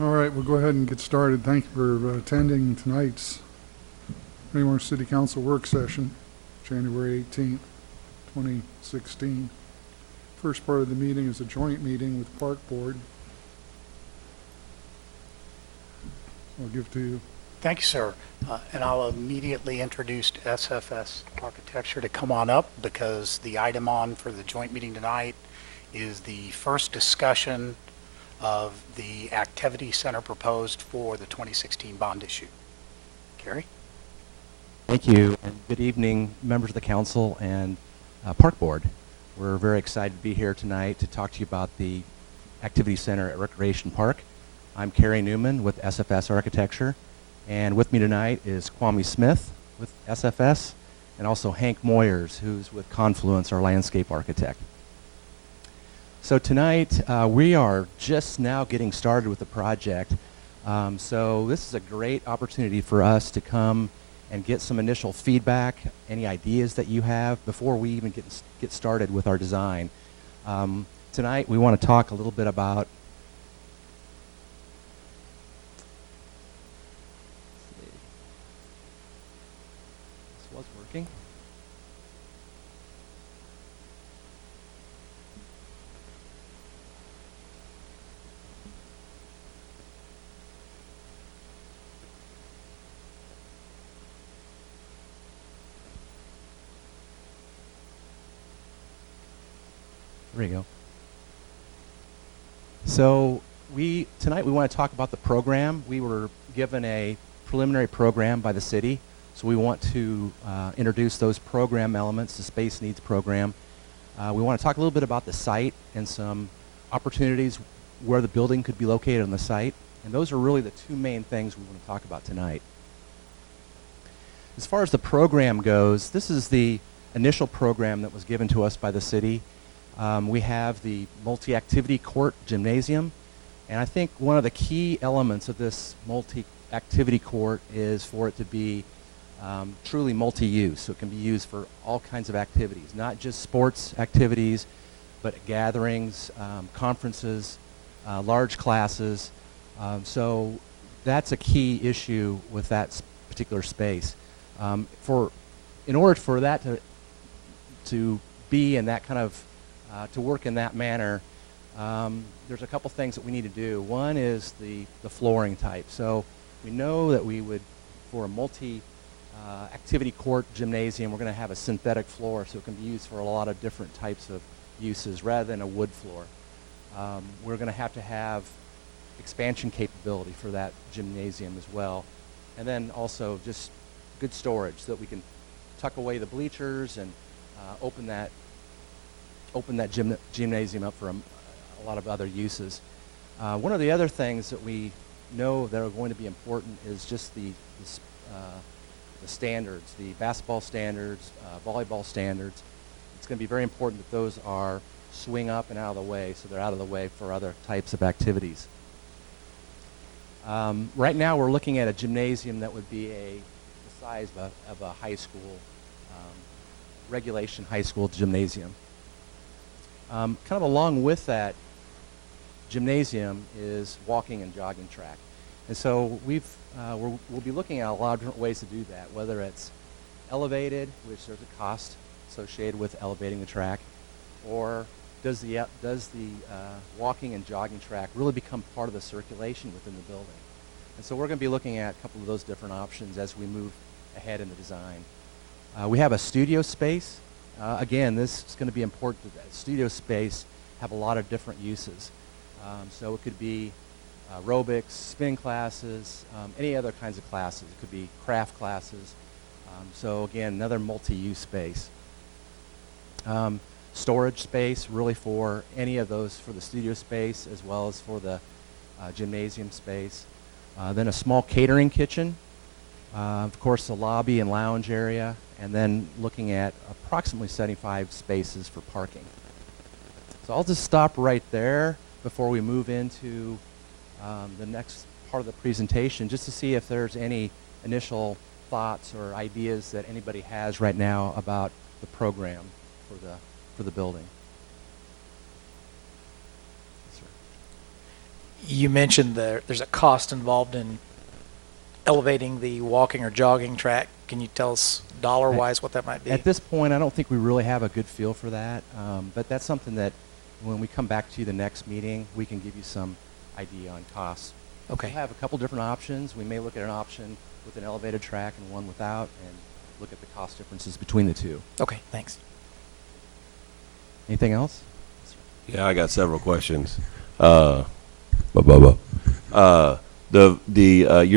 All right, we'll go ahead and get started. Thank you for attending tonight's Raymore City Council work session, January 18th, 2016. First part of the meeting is a joint meeting with Park Board. I'll give to you. Thank you, sir. And I'll immediately introduce SFS Architecture to come on up because the item on for the joint meeting tonight is the first discussion of the activity center proposed for the 2016 bond issue. Gary? Thank you, and good evening, members of the council and Park Board. We're very excited to be here tonight to talk to you about the Activity Center at Recreation Park. I'm Kerry Newman with SFS Architecture, and with me tonight is Kwame Smith with SFS, and also Hank Moyers, who's with Confluence, our landscape architect. So tonight, we are just now getting started with the project. So this is a great opportunity for us to come and get some initial feedback, any ideas that you have before we even get started with our design. Tonight, we want to talk a little bit about this was working. There you go. So tonight we want to talk about the program. We were given a preliminary program by the city, so we want to introduce those program elements, the space needs program. We want to talk a little bit about the site and some opportunities where the building could be located on the site, and those are really the two main things we want to talk about tonight. As far as the program goes, this is the initial program that was given to us by the city. We have the multi-activity court gymnasium, and I think one of the key elements of this multi-activity court is for it to be truly multi-use. So it can be used for all kinds of activities, not just sports activities, but gatherings, conferences, large classes. So that's a key issue with that particular space. In order for that to be in that kind of to work in that manner, there's a couple things that we need to do. One is the flooring type. So we know that we would, for a multi-activity court gymnasium, we're going to have a synthetic floor, so it can be used for a lot of different types of uses rather than a wood floor. We're going to have expansion capability for that gymnasium as well. And then also just good storage so that we can tuck away the bleachers and open that gymnasium up for a lot of other uses. One of the other things that we know that are going to be important is just the standards, the basketball standards, volleyball standards. It's going to be very important that those are swing up and out of the way, so they're out of the way for other types of activities. Right now we're looking at a gymnasium that would be the size of a high school, regulation high school gymnasium. Kind of along with that gymnasium is walking and jogging track. And so we'll be looking at a lot of different ways to do that, whether it's elevated, which there's a cost associated with elevating the track, or does the walking and jogging track really become part of the circulation within the building? And so we're going to be looking at a couple of those different options as we move ahead in the design. We have a studio space. Again, this is going to be important that studio space have a lot of different uses. So it could be aerobics, spin classes, any other kinds of classes. It could be craft classes. So again, another multi-use space. Storage space really for any of those, for the studio space as well as for the gymnasium space. Then a small catering kitchen. Of course, the lobby and lounge area, and then looking at approximately 75 spaces for parking. So I'll just stop right there before we move into the next part of the presentation, just to see if there's any initial thoughts or ideas that anybody has right now about the program for the building. Yes, sir. You mentioned there's a cost involved in elevating the walking or jogging track. Can you tell us dollar-wise what that might be? At this point, I don't think we really have a good feel for that, but that's something that when we come back to you the next meeting, we can give you some idea on costs. Okay. We'll have a couple different options. We may look at an option with an elevated track and one without, and look at the cost differences between the two. Okay, thanks. Anything else? Yeah, I got several questions. You're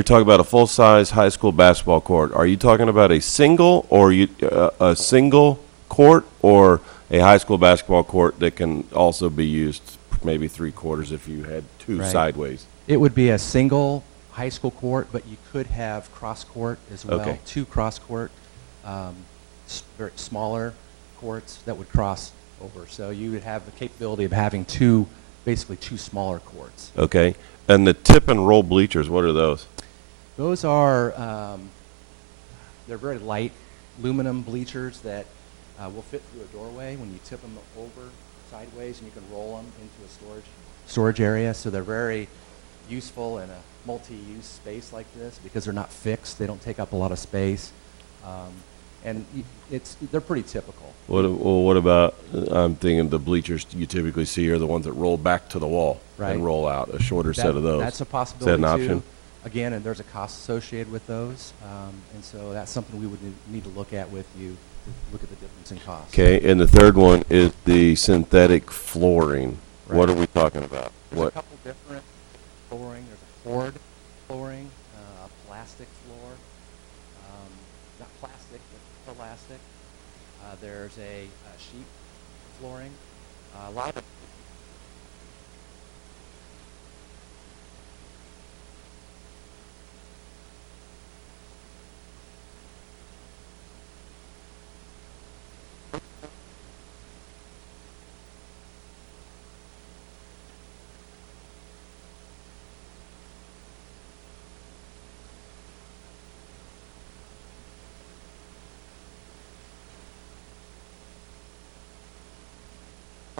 talking about a full-size high school basketball court. Are you talking about a single a single court, or a high school basketball court that can also be used maybe 3/4 if you had two Right. sideways? It would be a single high school court, but you could have cross court as well. Okay. 2 cross court, very smaller courts that would cross over. So you would have the capability of having basically two smaller courts. Okay. And the tip and roll bleachers, what are those? Those are, they're very light aluminum bleachers that will fit through a doorway when you tip them over sideways, and you can roll them into a storage area. So they're very useful in a multi-use space like this because they're not fixed. They don't take up a lot of space. And they're pretty typical. What about, I'm thinking the bleachers you typically see are the ones that roll back to the wall Right. and roll out, a shorter set of those. That's a possibility Is that an too. option? Again, and there's a cost associated with those, and so that's something we would need to look at with you to look at the difference in cost. Okay, and the third one is the synthetic flooring. What are Right. we talking about? There's a couple different flooring. There's a cord flooring, a plastic floor, not plastic, but elastic. There's a sheet flooring. A lot of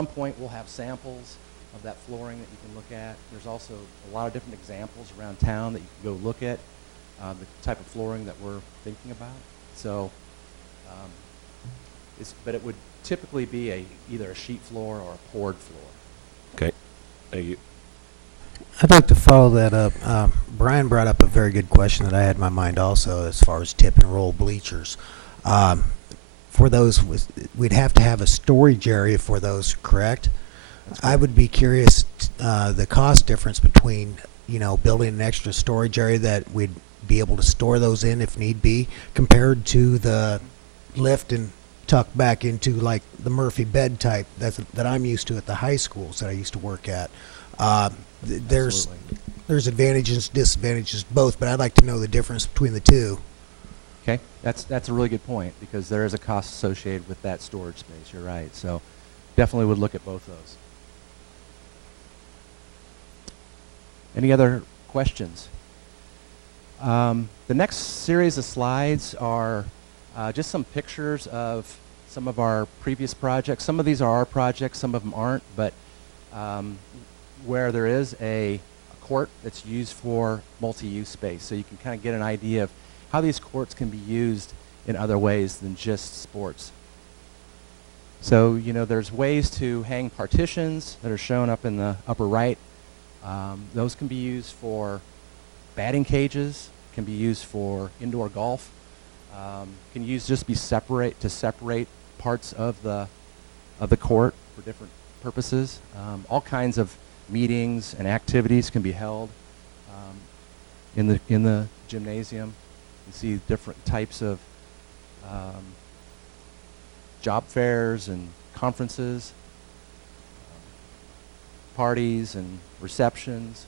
At some point, we'll have samples of that flooring that you can look at. There's also a lot of different examples around town that you can go look at, the type of flooring that we're thinking about. So, but it would typically be either a sheet floor or a poured floor. Okay, thank you. I'd like to follow that up. Brian brought up a very good question that I had in my mind also as far as tip and roll bleachers. For those, we'd have to have a storage area for those, correct? I would be curious the cost difference between, building an extra storage area that we'd be able to store those in if need be, compared to the lift and tuck back into like the Murphy bed type that I'm used to at the high schools that I used to work at. There's advantages, disadvantages, both, but I'd like to know the difference between the two. Okay, that's a really good point because there is a cost associated with that storage space. You're right. So definitely would look at both those. Any other questions? The next series of slides are just some pictures of some of our previous projects. Some of these are our projects, some of them aren't, but where there is a court that's used for multi-use space. So you can kind of get an idea of how these courts can be used in other ways than just sports. So, there's ways to hang partitions that are shown up in the upper right. Those can be used for batting cages, can be used for indoor golf, can be separate parts of the court for different purposes. All kinds of meetings and activities can be held in the gymnasium. You see different types of job fairs and conferences, parties and receptions.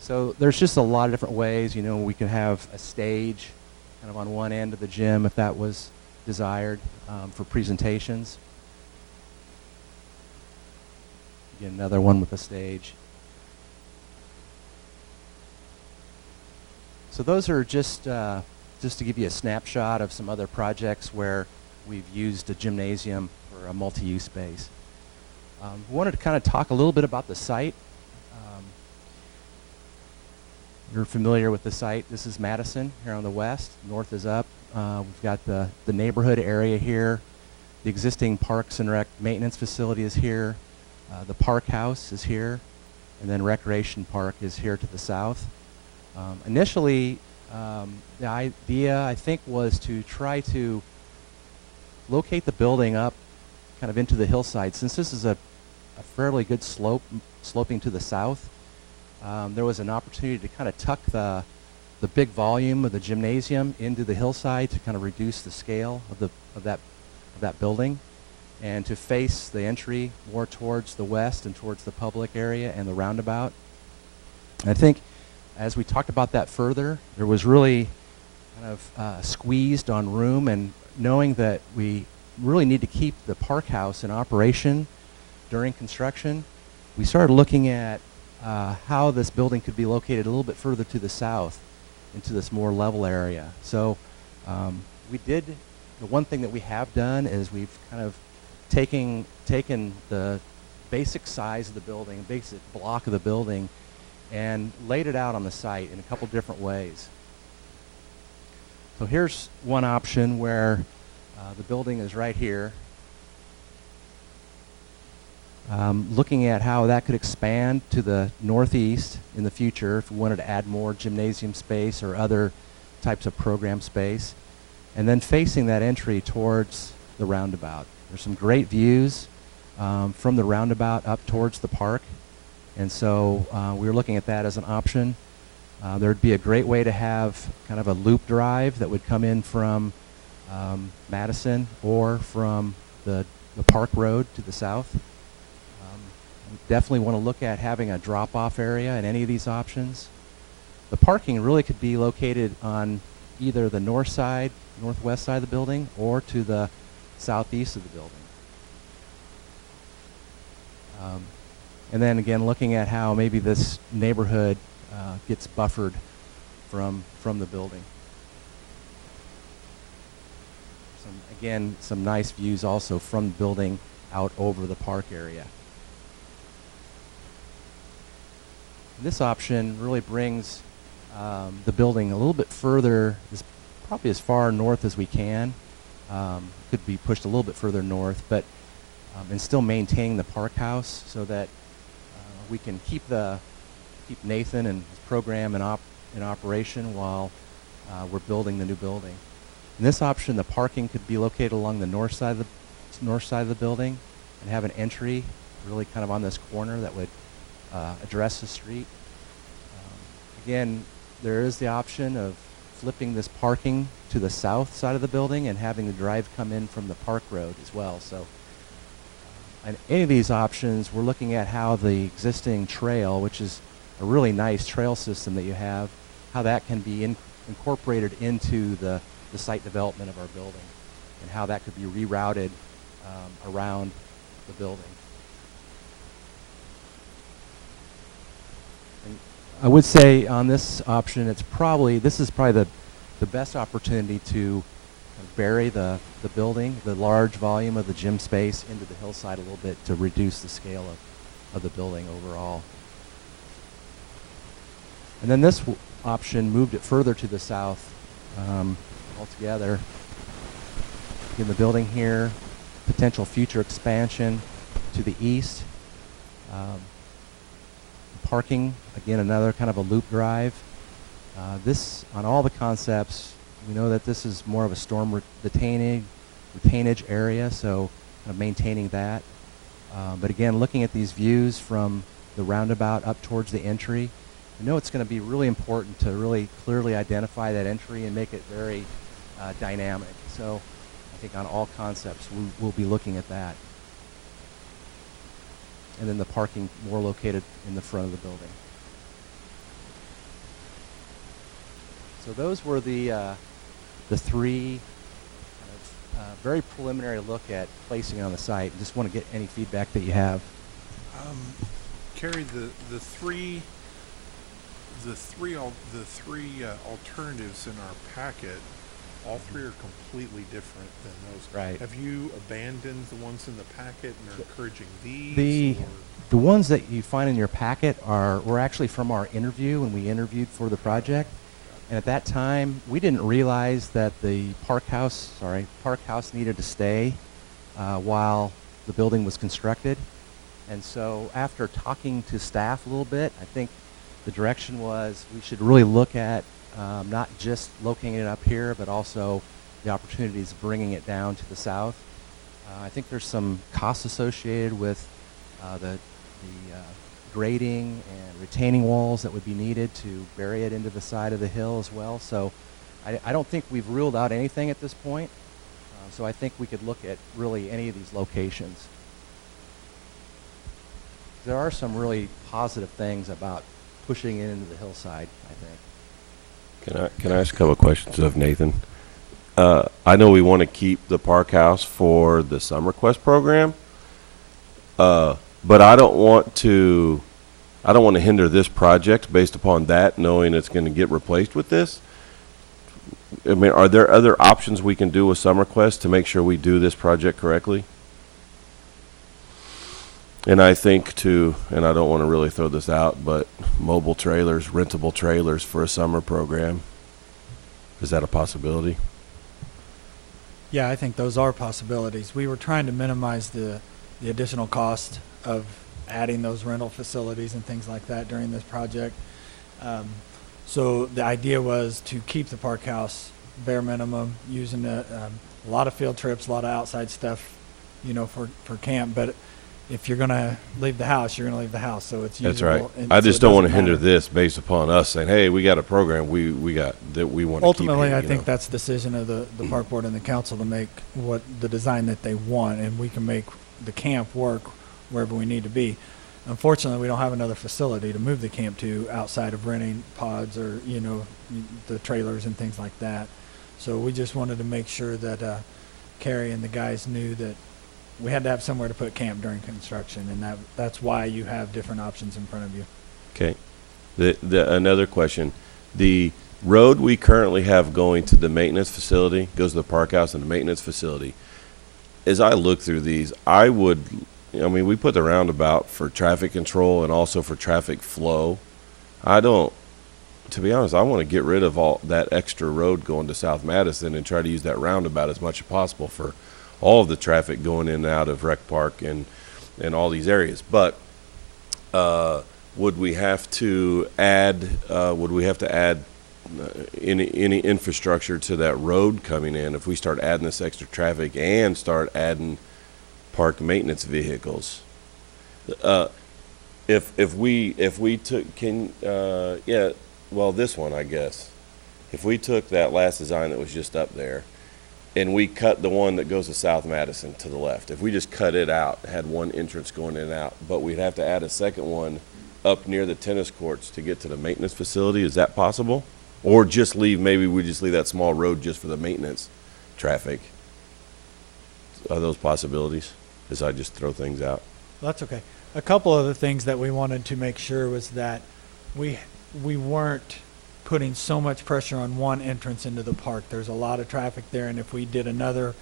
So there's just a lot of different ways. We could have a stage kind of on one end of the gym if that was desired for presentations. Again, another one with a stage. So those are just to give you a snapshot of some other projects where we've used a gymnasium for a multi-use space. We wanted to kind of talk a little bit about the site. You're familiar with the site. This is Madison here on the west. North is up. We've got the neighborhood area here. The existing Parks and Rec maintenance facility is here. The park house is here. And then Recreation Park is here to the south. Initially, the idea, I think, was to try to locate the building up kind of into the hillside. Since this is a fairly good slope, sloping to the south, there was an opportunity to kind of tuck the big volume of the gymnasium into the hillside to kind of reduce the scale of that building, and to face the entry more towards the west and towards the public area and the roundabout. And I think as we talked about that further, there was really kind of squeezed on room, and knowing that we really need to keep the park house in operation during construction, we started looking at how this building could be located a little bit further to the south into this more level area. So the one thing that we have done is we've kind of taken the basic size of the building, basic block of the building, and laid it out on the site in a couple different ways. So here's one option where the building is right here. Looking at how that could expand to the northeast in the future if we wanted to add more gymnasium space or other types of program space, and then facing that entry towards the roundabout. There's some great views from the roundabout up towards the park, and so we were looking at that as an option. There'd be a great way to have kind of a loop drive that would come in from Madison or from the park road to the south. We definitely want to look at having a drop-off area in any of these options. The parking really could be located on either the north side, northwest side of the building, or to the southeast of the building. And then again, looking at how maybe this neighborhood gets buffered from the building. Some nice views also from the building out over the park area. This option really brings the building a little bit further, probably as far north as we can. Could be pushed a little bit further north, but and still maintaining the park house so that we can keep Nathan and his program in operation while we're building the new building. In this option, the parking could be located along the north side of the building and have an entry really kind of on this corner that would address the street. Again, there is the option of flipping this parking to the south side of the building and having the drive come in from the park road as well. So in any of these options, we're looking at how the existing trail, which is a really nice trail system that you have, how that can be incorporated into the site development of our building, and how that could be rerouted around the building. And I would say on this option, this is probably the best opportunity to bury the building, the large volume of the gym space, into the hillside a little bit to reduce the scale of the building overall. And then this option moved it further to the south altogether. In the building here, potential future expansion to the east. Parking, again, another kind of a loop drive. This, on all the concepts, we know that this is more of a storm retainage area, so kind of maintaining that. But again, looking at these views from the roundabout up towards the entry, I know it's going to be really important to really clearly identify that entry and make it very dynamic. So I think on all concepts, we'll be looking at that. And then the parking more located in the front of the building. So those were the three kind of very preliminary look at placing it on the site. Just want to get any feedback that you have. Kerry, the three alternatives in our packet all three are completely different than those. Right. Have you abandoned the ones in the packet and are encouraging these? The or- the ones that you find in your packet were actually from our interview when we interviewed for the project. And at that time, we didn't realize that the park house needed to stay while the building was constructed. And so after talking to staff a little bit, I think the direction was we should really look at not just locating it up here, but also the opportunities of bringing it down to the south. I think there's some costs associated with the grading and retaining walls that would be needed to bury it into the side of the hill as well. So I don't think we've ruled out anything at this point. So I think we could look at really any of these locations. There are some really positive things about pushing it into the hillside, I think. Can I ask a couple of questions of Nathan? I know we want to keep the park house for the Summer Quest program, but I don't want to hinder this project based upon that, knowing it's going to get replaced with this. I mean, are there other options we can do with Summer Quest to make sure we do this project correctly? And I think too, and I don't want to really throw this out, but mobile trailers, rentable trailers for a summer program, is that a possibility? Yeah, I think those are possibilities. We were trying to minimize the additional cost of adding those rental facilities and things like that during this project. So the idea was to keep the park house bare minimum, using a lot of field trips, a lot of outside stuff, for camp. But if you're going to leave the house, you're going to leave the house. So it's usable. That's right. And I so just it don't want to doesn't hinder matter. this based upon us saying, hey, we got a program we want to keep. Ultimately, here, I you think know? that's the decision of the park board and the council to make what the design that they want, and we can make the camp work wherever we need to be. Unfortunately, we don't have another facility to move the camp to outside of renting pods or, the trailers and things like that. So we just wanted to make sure that Carrie and the guys knew that we had to have somewhere to put camp during construction, and that's why you have different options in front of you. Okay. Another question. The road we currently have going to the maintenance facility, goes to the park house and the maintenance facility. As I look through these, we put the roundabout for traffic control and also for traffic flow. To be honest, I want to get rid of all that extra road going to South Madison and try to use that roundabout as much as possible for all of the traffic going in and out of Rec Park and all these areas. But would we have to add any infrastructure to that road coming in if we start adding this extra traffic and start adding park maintenance vehicles? If we took this one, I guess, if we took that last design that was just up there and we cut the one that goes to South Madison to the left, if we just cut it out, had one entrance going in and out, but we'd have to add a second one up near the tennis courts to get to the maintenance facility, is that possible? Or maybe we just leave that small road just for the maintenance traffic? Are those possibilities as I just throw things out? That's okay. A couple other things that we wanted to make sure was that we weren't putting so much pressure on one entrance into the park. There's a lot of traffic there, and if we did another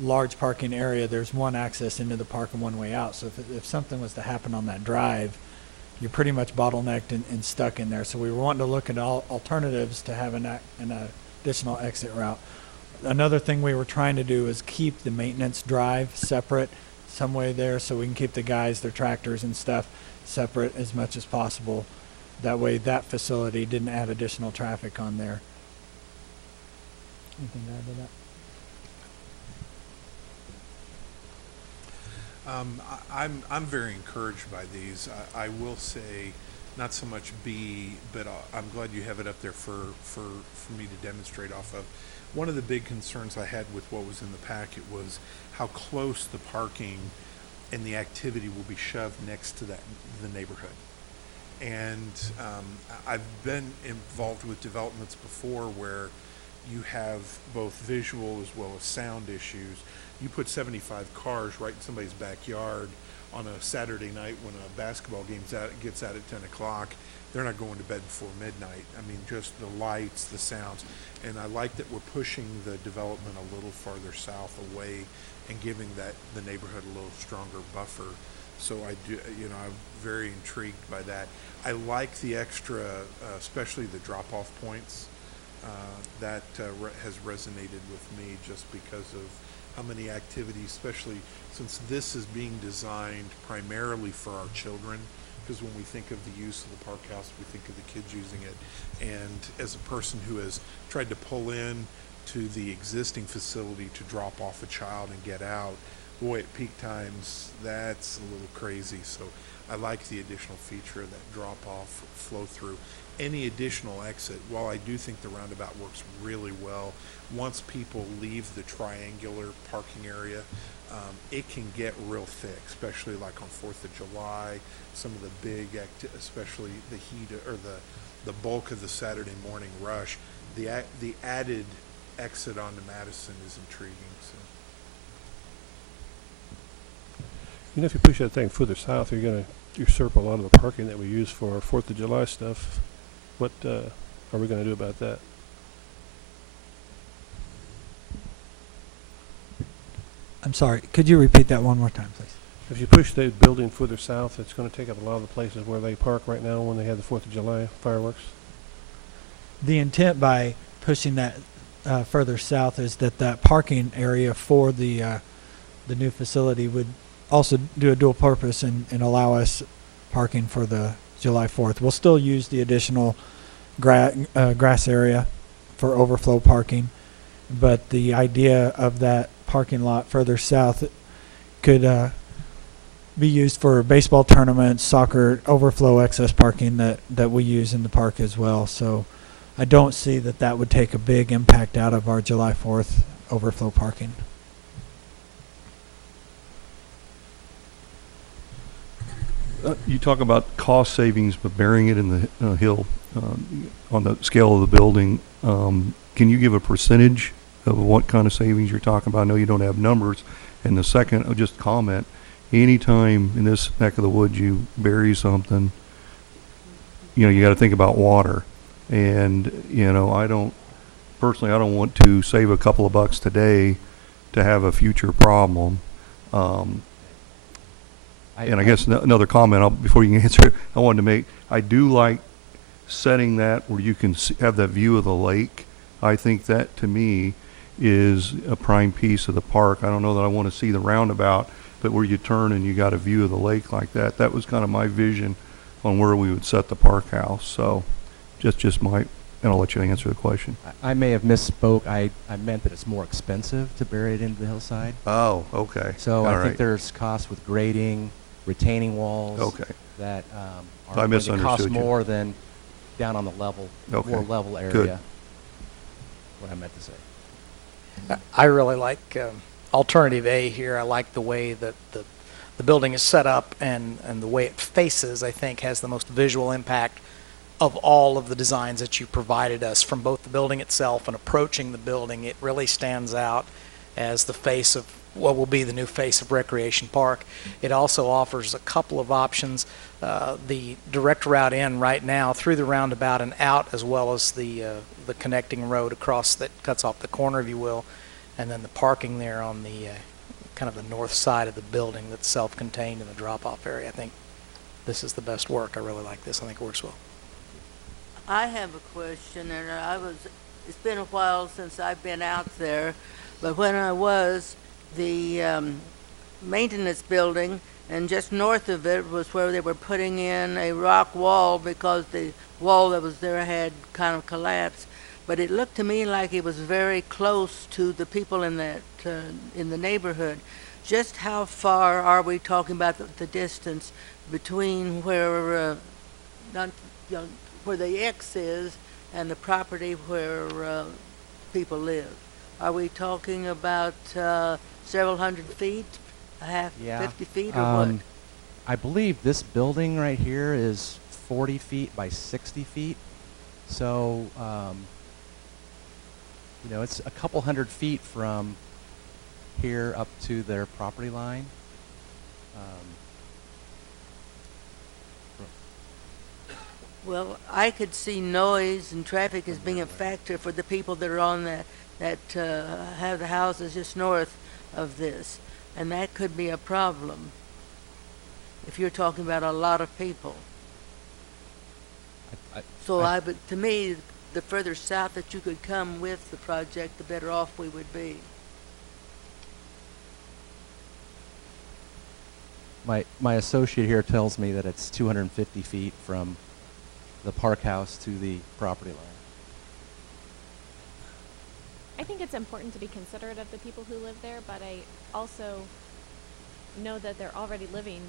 large parking area, there's one access into the park and one way out. So if something was to happen on that drive, you're pretty much bottlenecked and stuck in there. So we were wanting to look at alternatives to have an additional exit route. Another thing we were trying to do is keep the maintenance drive separate some way there, so we can keep the guys, their tractors and stuff separate as much as possible. That way that facility didn't add additional traffic on there. Anything to add to that? I'm very encouraged by these. I will say, not so much B, but I'm glad you have it up there for me to demonstrate off of. One of the big concerns I had with what was in the packet was how close the parking and the activity will be shoved next to the neighborhood. And I've been involved with developments before where you have both visual as well as sound issues. You put 75 cars right in somebody's backyard on a Saturday night when a basketball game gets out at 10 o'clock, they're not going to bed before midnight. I mean, just the lights, the sounds. And I like that we're pushing the development a little farther south away and giving the neighborhood a little stronger buffer. So I do, I'm very intrigued by that. I like the extra, especially the drop-off points. That has resonated with me just because of how many activities, especially since this is being designed primarily for our children. Because when we think of the use of the park house, we think of the kids using it. And as a person who has tried to pull in to the existing facility to drop off a child and get out, boy, at peak times, that's a little crazy. So I like the additional feature of that drop-off flow-through. Any additional exit, while I do think the roundabout works really well, once people leave the triangular parking area, it can get real thick, especially like on 4th of July, some of the big, especially the heat or the bulk of the Saturday morning rush. The added exit onto Madison is intriguing. So. If you push that thing further south, you're going to usurp a lot of the parking that we use for our 4th of July stuff. What are we going to do about that? I'm sorry, could you repeat that one more time, please? If you push the building further south, it's going to take up a lot of the places where they park right now when they have the 4th of July fireworks. The intent by pushing that further south is that parking area for the new facility would also do a dual purpose and allow us parking for the July 4th. We'll still use the additional grass area for overflow parking, but the idea of that parking lot further south could be used for baseball tournaments, soccer, overflow excess parking that we use in the park as well. So I don't see that would take a big impact out of our July 4th overflow parking. You talk about cost savings, but bearing it in the hill on the scale of the building. Can you give a percentage of what kind of savings you're talking about? I know you don't have numbers. And the second, I'll just comment, anytime in this neck of the woods you bury something, you got to think about water. And, I don't want to save a couple of bucks today to have a future problem. And I guess another comment before you can answer it, I wanted to make, I do like setting that where you can have that view of the lake. I think that to me is a prime piece of the park. I don't know that I want to see the roundabout, but where you turn and you got a view of the lake like that, that was kind of my vision on where we would set the park house. So just my, and I'll let you answer the question. I may have misspoke. I meant that it's more expensive to bury it into the hillside. Oh, okay. So All I right. think there's costs with grading, retaining walls. Okay. That I are going to misunderstood cost you. more than down on the level, Okay. more level area. Good. What I meant to say. I really like alternative A here. I like the way that the building is set up and the way it faces, I think, has the most visual impact of all of the designs that you provided us. From both the building itself and approaching the building, it really stands out as the face of what will be the new face of Recreation Park. It also offers a couple of options. The direct route in right now through the roundabout and out, as well as the connecting road across that cuts off the corner, if you will, and then the parking there on the kind of the north side of the building that's self-contained in the drop-off area. I think this is the best work. I really like this. I think it works well. I have a question, and it's been a while since I've been out there, but when I was, the maintenance building, and just north of it was where they were putting in a rock wall because the wall that was there had kind of collapsed. But it looked to me like it was very close to the people in that in the neighborhood. Just how far are we talking about the distance between where where the X is and the property where people live? Are we talking about several hundred feet, 50 feet, or what? I believe this building right here is 40 feet by 60 feet. So, it's a couple hundred feet from here up to their property line. Well, I could see noise and traffic as being a factor for the people that are on that have the houses just north of this, and that could be a problem if you're talking about a lot of people. So to me, the further south that you could come with the project, the better off we would be. My associate here tells me that it's 250 feet from the park house to the property line. I think it's important to be considerate of the people who live there, but I also know that they're already living.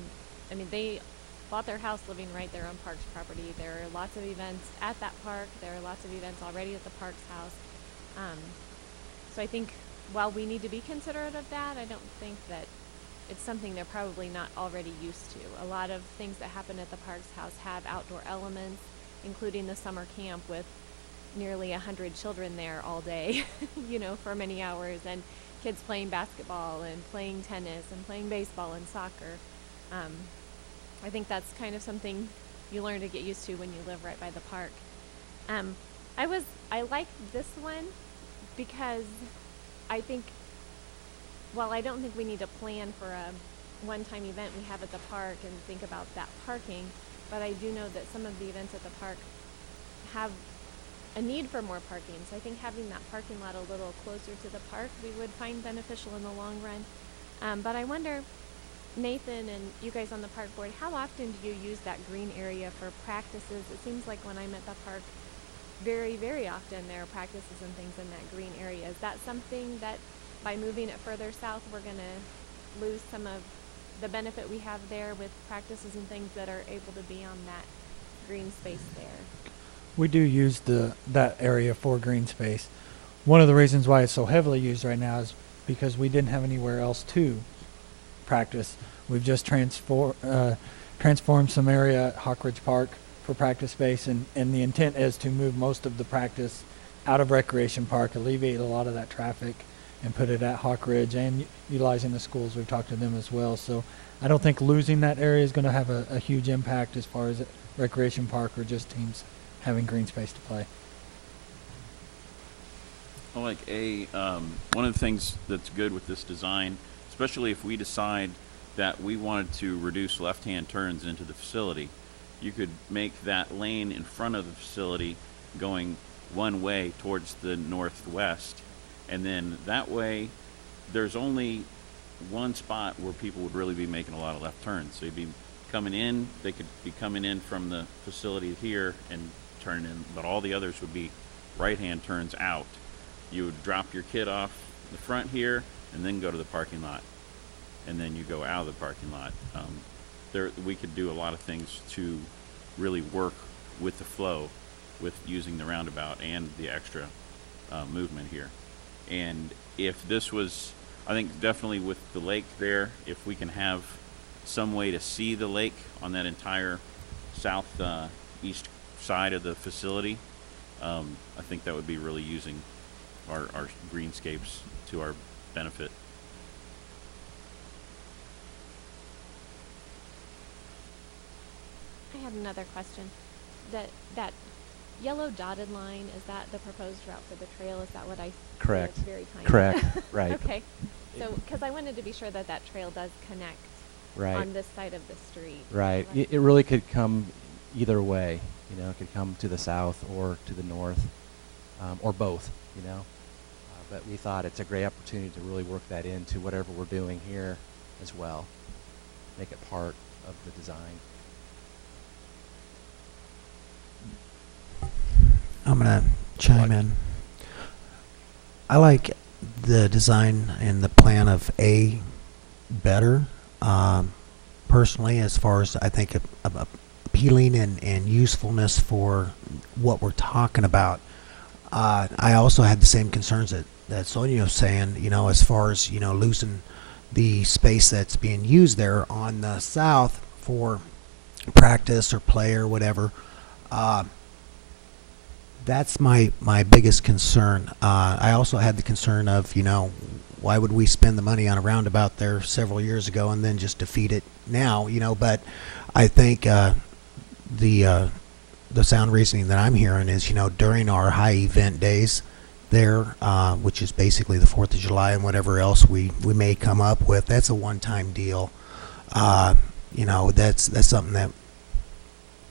I mean, they bought their house living right there on Parks property. There are lots of events at that park. There are lots of events already at the Parks house. So I think while we need to be considerate of that, I don't think that it's something they're probably not already used to. A lot of things that happen at the Parks house have outdoor elements, including the summer camp with nearly 100 children there all day, for many hours, and kids playing basketball and playing tennis and playing baseball and soccer. I think that's kind of something you learn to get used to when you live right by the park. I like this one because I think, while I don't think we need to plan for a one-time event we have at the park and think about that parking, but I do know that some of the events at the park have a need for more parking. So I think having that parking lot a little closer to the park we would find beneficial in the long run. But I wonder, Nathan and you guys on the park board, how often do you use that green area for practices? It seems like when I'm at the park, very, very often there are practices and things in that green area. Is that something that by moving it further south, we're going to lose some of the benefit we have there with practices and things that are able to be on that green space there? We do use that area for green space. One of the reasons why it's so heavily used right now is because we didn't have anywhere else to practice. We've just transformed some area at Hawkridge Park for practice space, and the intent is to move most of the practice out of Recreation Park, alleviate a lot of that traffic, and put it at Hawkridge, and utilizing the schools. We've talked to them as well. So I don't think losing that area is going to have a huge impact as far as Recreation Park or just teams having green space to play. Well, one of the things that's good with this design, especially if we decide that we wanted to reduce left-hand turns into the facility, you could make that lane in front of the facility going one way towards the northwest, and then that way there's only one spot where people would really be making a lot of left turns. So you'd be coming in, they could be coming in from the facility here and turning in, but all the others would be right-hand turns out. You would drop your kid off the front here and then go to the parking lot, and then you go out of the parking lot. We could do a lot of things to really work with the flow, with using the roundabout and the extra movement here. And if this was, I think definitely with the lake there, if we can have some way to see the lake on that entire southeast side of the facility, I think that would be really using our greenscapes to our benefit. I had another question. That yellow dotted line, is that the proposed route for the trail? Is that what I see? Correct. It's very tiny. Correct. Right. Okay. So, because I wanted to be sure that that trail does connect Right. on this side of the street. Right. It really could come either way. It could come to the south or to the north, or both. But we thought it's a great opportunity to really work that into whatever we're doing here as well. Make it part of the design. I'm going to chime in. I like the design and the plan of A better, personally, as far as I think appealing and usefulness for what we're talking about. I also had the same concerns that Sonia was saying, as far as, losing the space that's being used there on the south for practice or play or whatever. That's my biggest concern. I also had the concern of, why would we spend the money on a roundabout there several years ago and then just defeat it now, but I think the the sound reasoning that I'm hearing is, during our high event days there, which is basically the 4th of July and whatever else we may come up with, that's a one-time deal. That's something that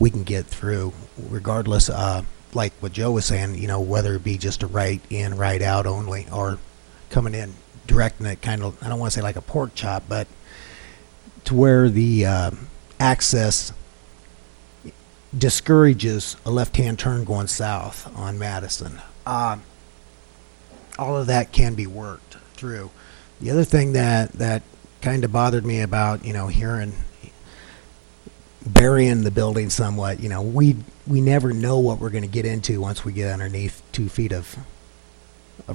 we can get through regardless, like what Joe was saying, whether it be just a right in, right out only, or coming in, directing it kind of, I don't want to say like a pork chop, but to where the access discourages a left-hand turn going south on Madison. All of that can be worked through. The other thing that kind of bothered me about, hearing burying the building somewhat, we never know what we're going to get into once we get underneath 2 feet of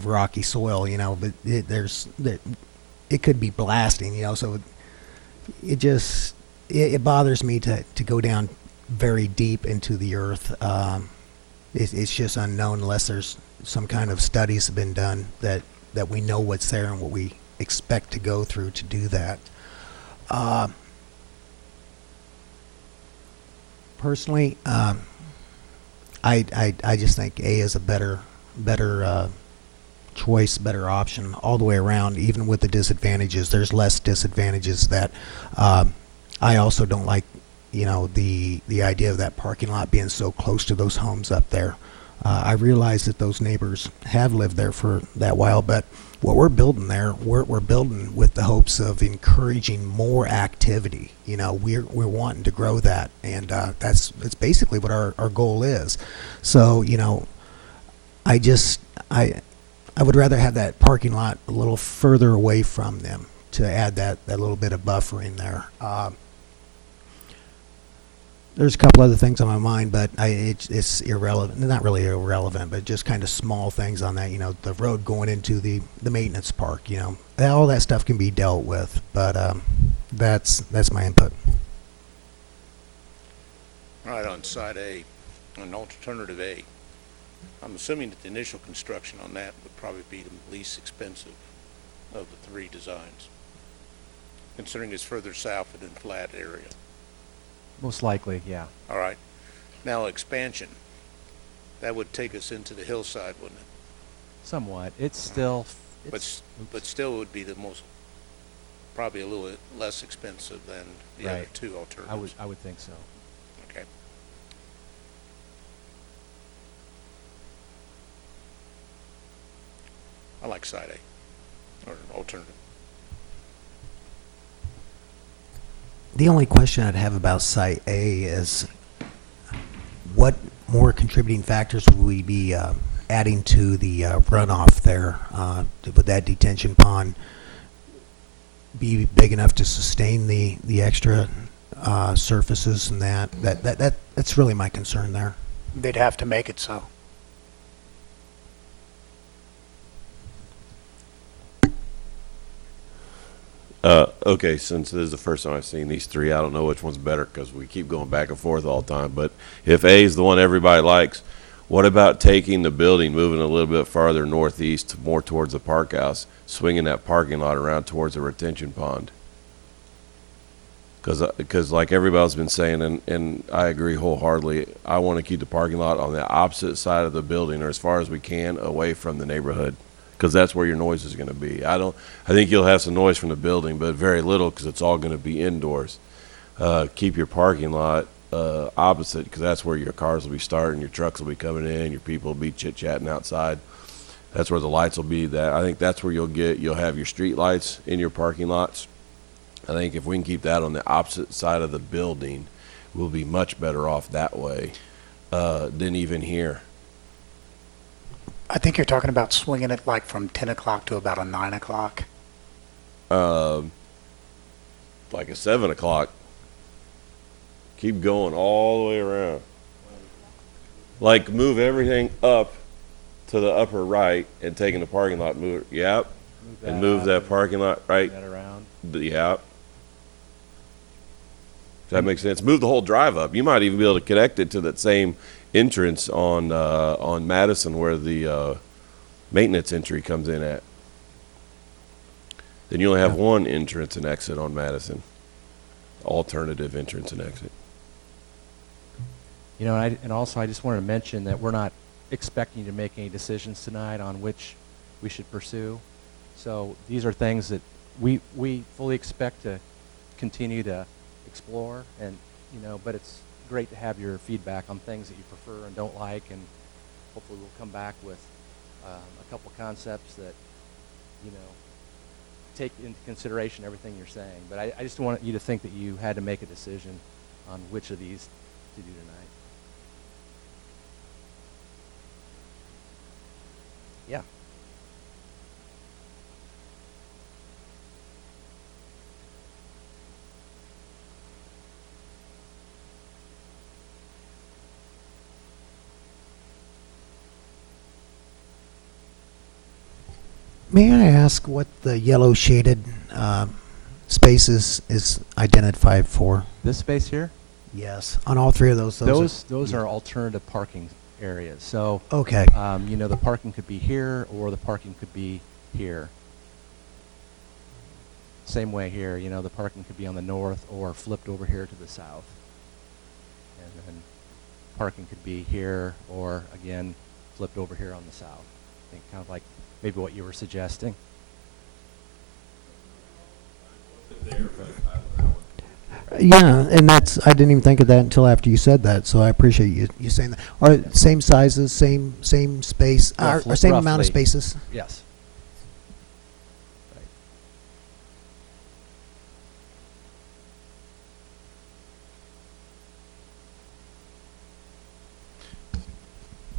rocky soil, but it could be blasting, so it bothers me to go down very deep into the earth. It's just unknown unless there's some kind of studies have been done that we know what's there and what we expect to go through to do that. Personally, I just think A is a better choice, better option all the way around. Even with the disadvantages, there's less disadvantages that I also don't like. The idea of that parking lot being so close to those homes up there. I realize that those neighbors have lived there for that while, but what we're building there, we're building with the hopes of encouraging more activity. We're wanting to grow that, and that's basically what our goal is. So, I would rather have that parking lot a little further away from them to add that little bit of buffering there. There's a couple other things on my mind, but it's irrelevant. Not really irrelevant, but just kind of small things on that. The road going into the maintenance park. All that stuff can be dealt with. But that's my input. All right, on side A, on alternative A, I'm assuming that the initial construction on that would probably be the least expensive of the 3 designs, considering it's further south and in flat area. Most likely, yeah. All right. Now expansion, that would take us into the hillside, wouldn't it? Somewhat. It's still. But still would be the most, probably a little less expensive than the other 2 alternatives. I would think so. Okay. I like side A, or alternative. The only question I'd have about Site A is what more contributing factors would we be adding to the runoff there? Would that detention pond be big enough to sustain the extra surfaces and that's really my concern there. They'd have to make it so. Okay, since this is the first time I've seen these 3, I don't know which one's better because we keep going back and forth all the time. But if A is the one everybody likes, what about taking the building, moving a little bit farther northeast, more towards the park house, swinging that parking lot around towards the retention pond? Because like everybody's been saying, and I agree wholeheartedly, I want to keep the parking lot on the opposite side of the building, or as far as we can, away from the neighborhood. Because that's where your noise is going to be. I think you'll have some noise from the building, but very little because it's all going to be indoors. Keep your parking lot opposite because that's where your cars will be starting, your trucks will be coming in, your people will be chit-chatting outside. That's where the lights will be. I think that's where you'll have your street lights in your parking lots. I think if we can keep that on the opposite side of the building, we'll be much better off that way than even here. I think you're talking about swinging it like from 10 o'clock to about a 9 o'clock. Like a 7 o'clock. Keep going all the way around. Like move everything up to the upper right and taking the parking lot, move that parking lot right. That around. Yep. Does that make sense? Move the whole drive up. You might even be able to connect it to that same entrance on Madison where the maintenance entry comes in at. Then you only have one entrance and exit on Madison. Alternative entrance and exit. You know, and also I just wanted to mention that we're not expecting to make any decisions tonight on which we should pursue. So these are things that we fully expect to continue to explore, and but it's great to have your feedback on things that you prefer and don't like, and hopefully we'll come back with a couple concepts that take into consideration everything you're saying. But I just want you to think that you had to make a decision on which of these to do tonight. Yeah. May I ask what the yellow shaded spaces is identified for? This space here? Yes, on all three of those. Those are alternative parking areas. So, okay. The parking could be here, or the parking could be here. Same way here, the parking could be on the north or flipped over here to the south. And then parking could be here or, again, flipped over here on the south. I think kind of like maybe what you were suggesting. Yeah, and I didn't even think of that until after you said that, so I appreciate you saying that. Are same sizes, same space, or same amount of Roughly. spaces? Yes.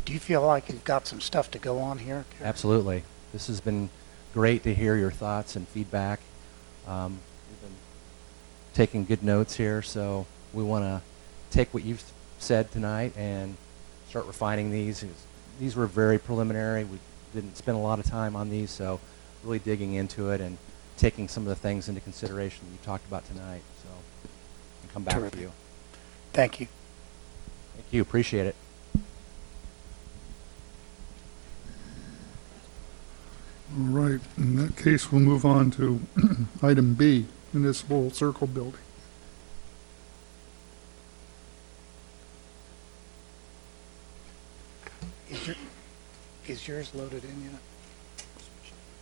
Do you feel like you've got some stuff to go on here? Gary? Absolutely. This has been great to hear your thoughts and feedback. We've been taking good notes here, so we want to take what you've said tonight and start refining these. These were very preliminary. We didn't spend a lot of time on these, so really digging into it and taking some of the things into consideration that you talked about tonight. So I'll come back Terrific. to you. Thank you. Thank you. Appreciate it. All right, in that case, we'll move on to item B, Municipal Circle Building. Is yours loaded in yet?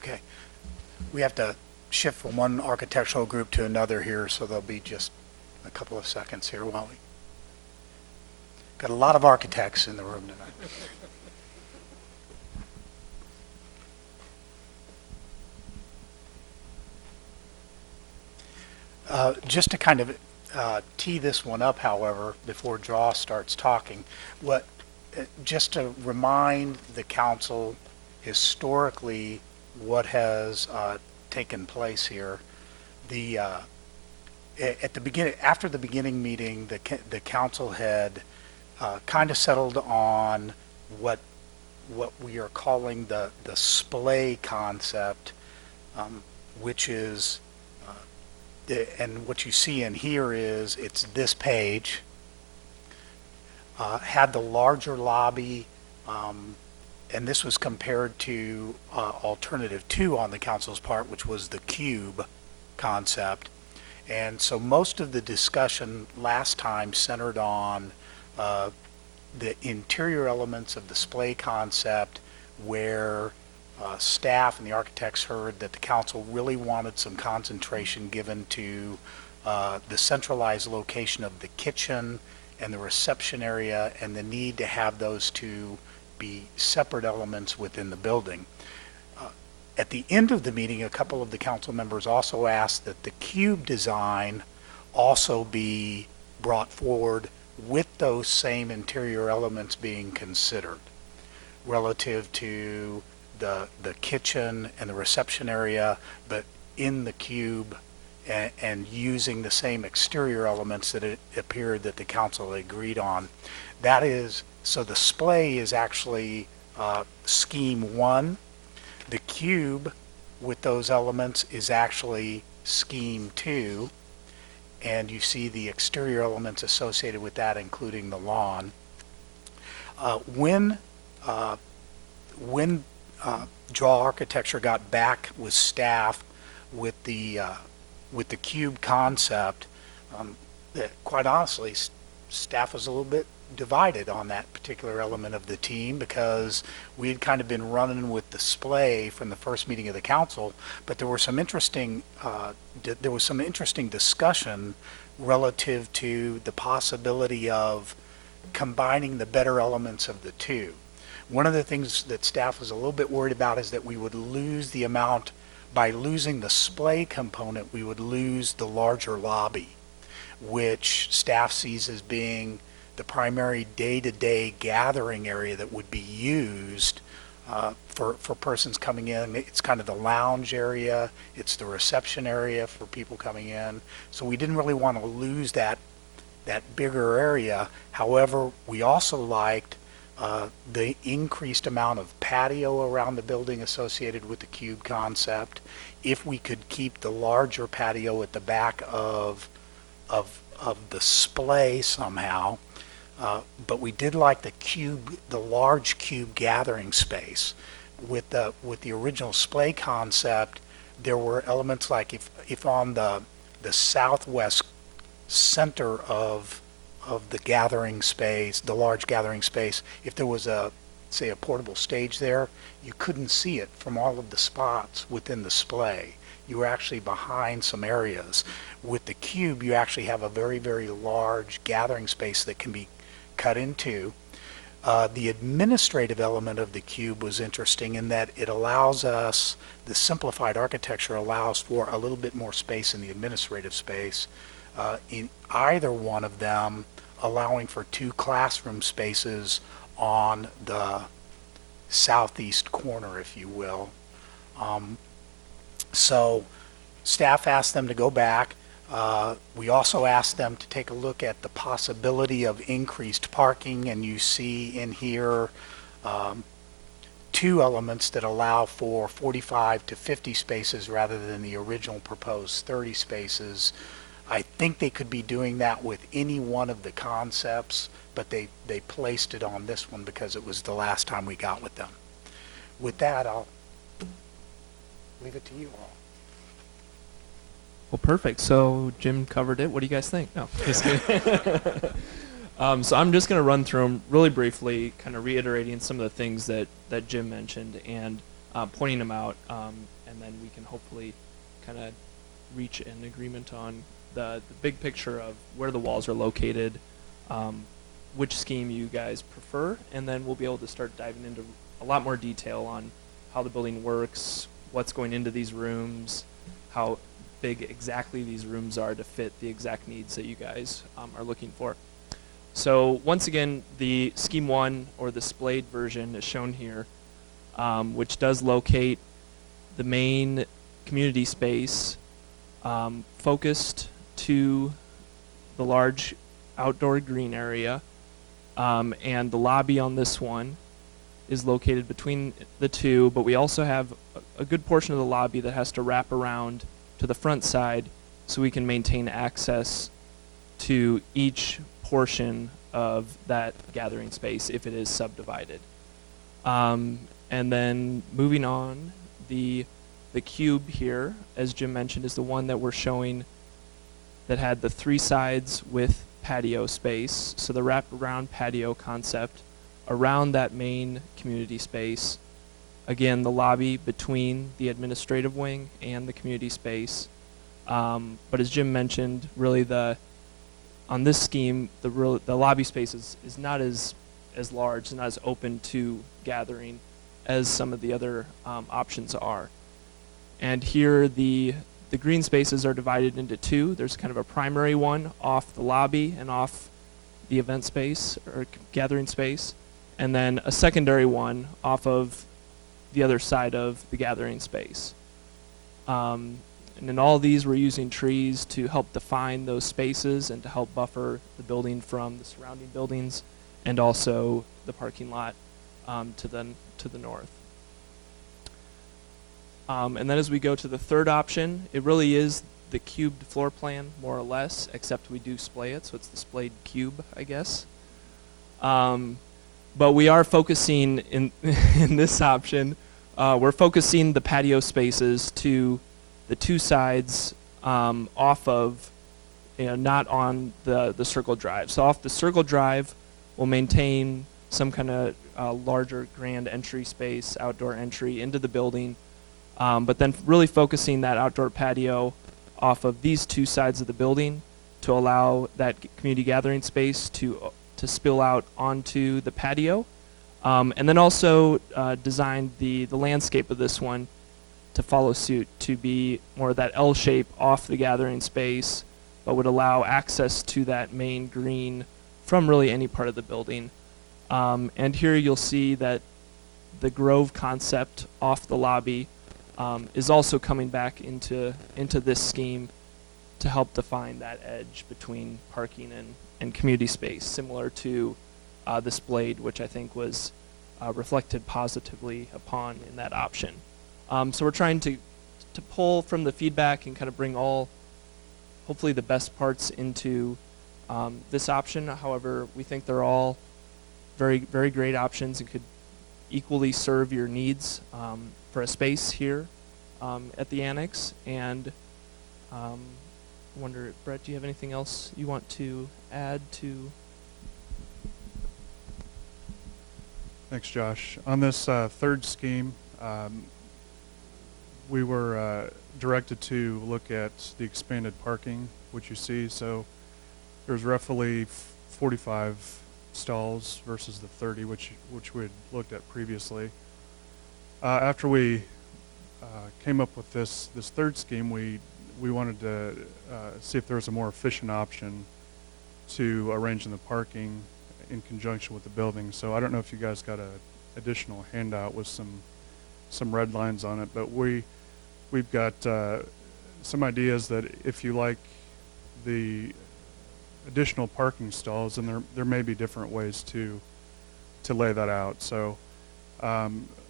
Okay. We have to shift from one architectural group to another here, so there'll be just a couple of seconds here while we got a lot of architects in the room tonight. Just to kind of tee this one up, however, before Draw starts talking, just to remind the council historically what has taken place here. At the beginning, after the beginning meeting, the council had kind of settled on what we are calling the splay concept, which is and what you see in here is it's this page, had the larger lobby, and this was compared to alternative 2 on the council's part, which was the cube concept. And so most of the discussion last time centered on the interior elements of the splay concept, where staff and the architects heard that the council really wanted some concentration given to the centralized location of the kitchen and the reception area, and the need to have those two be separate elements within the building. At the end of the meeting, a couple of the council members also asked that the cube design also be brought forward with those same interior elements being considered relative to the kitchen and the reception area, but in the cube and using the same exterior elements that it appeared that the council agreed on. That is, so the splay is actually scheme 1. The cube with those elements is actually scheme 2. And you see the exterior elements associated with that, including the lawn. When Draw Architecture got back with staff with the cube concept, quite honestly, staff was a little bit divided on that particular element of the team because we had kind of been running with display from the first meeting of the council, but there were some interesting, there was some interesting discussion relative to the possibility of combining the better elements of the two. One of the things that staff was a little bit worried about is that we would lose the amount, by losing the display component, we would lose the larger lobby, which staff sees as being the primary day-to-day gathering area that would be used for persons coming in. It's kind of the lounge area, it's the reception area for people coming in. So we didn't really want to lose that bigger area. However, we also liked the increased amount of patio around the building associated with the cube concept. If we could keep the larger patio at the back of the display somehow, but we did like the large cube gathering space. With the original display concept, there were elements like if on the southwest center of the gathering space, the large gathering space, if there was say a portable stage there, you couldn't see it from all of the spots within the display. You were actually behind some areas. With the cube, you actually have a very, very large gathering space that can be cut into. The administrative element of the cube was interesting in that it allows us, the simplified architecture allows for a little bit more space in the administrative space. In either one of them, allowing for 2 classroom spaces on the southeast corner, if you will. So staff asked them to go back. We also asked them to take a look at the possibility of increased parking, and you see in here 2 elements that allow for 45 to 50 spaces rather than the original proposed 30 spaces. I think they could be doing that with any one of the concepts, but they placed it on this one because it was the last time we got with them. With that, I'll leave it to you all. Well, perfect. So Jim covered it. What do you guys think? No, just kidding. So I'm just going to run through them really briefly, kind of reiterating some of the things that Jim mentioned and pointing them out, and then we can hopefully kind of reach an agreement on the big picture of where the walls are located, which scheme you guys prefer, and then we'll be able to start diving into a lot more detail on how the building works, what's going into these rooms, how big exactly these rooms are to fit the exact needs that you guys are looking for. So once again, the Scheme 1 or the splayed version is shown here, which does locate the main community space focused to the large outdoor green area, and the lobby on this one is located between the two, but we also have a good portion of the lobby that has to wrap around to the front side so we can maintain access to each portion of that gathering space if it is subdivided. And then moving on, the cube here, as Jim mentioned, is the one that we're showing that had the 3 sides with patio space. So the wraparound patio concept around that main community space. Again, the lobby between the administrative wing and the community space. But as Jim mentioned, really on this scheme, the lobby space is not as large and not as open to gathering as some of the other options are. And here the green spaces are divided into 2. There's kind of a primary one off the lobby and off the event space or gathering space, and then a secondary one off of the other side of the gathering space. And in all these, we're using trees to help define those spaces and to help buffer the building from the surrounding buildings and also the parking lot to the north. And then as we go to the third option, it really is the cubed floor plan, more or less, except we do splay it, so it's the splayed cube, I guess. But we are focusing in this option, we're focusing the patio spaces to the 2 sides off of, not on the circle drive. So off the circle drive, We'll maintain some kind of larger grand entry space, outdoor entry into the building, but then really focusing that outdoor patio off of these two sides of the building to allow that community gathering space to spill out onto the patio. And then also designed the landscape of this one to follow suit, to be more of that L shape off the gathering space, but would allow access to that main green from really any part of the building. And here you'll see that the Grove concept off the lobby is also coming back into this scheme to help define that edge between parking and community space, similar to this Blade, which I think was reflected positively upon in that option. So we're trying to pull from the feedback and kind of bring all, hopefully, the best parts into this option. However, we think they're all very, very great options and could equally serve your needs for a space here at the annex. And I wonder, Brett, do you have anything else you want to add to? Thanks, Josh. On this third scheme, we were directed to look at the expanded parking, which you see. So there's roughly 45 stalls versus the 30, which we had looked at previously. After we came up with this third scheme, we wanted to see if there was a more efficient option to arranging the parking in conjunction with the building. So I don't know if you guys got a additional handout with some red lines on it, but we've got some ideas that if you like the additional parking stalls, and there may be different ways to lay that out. So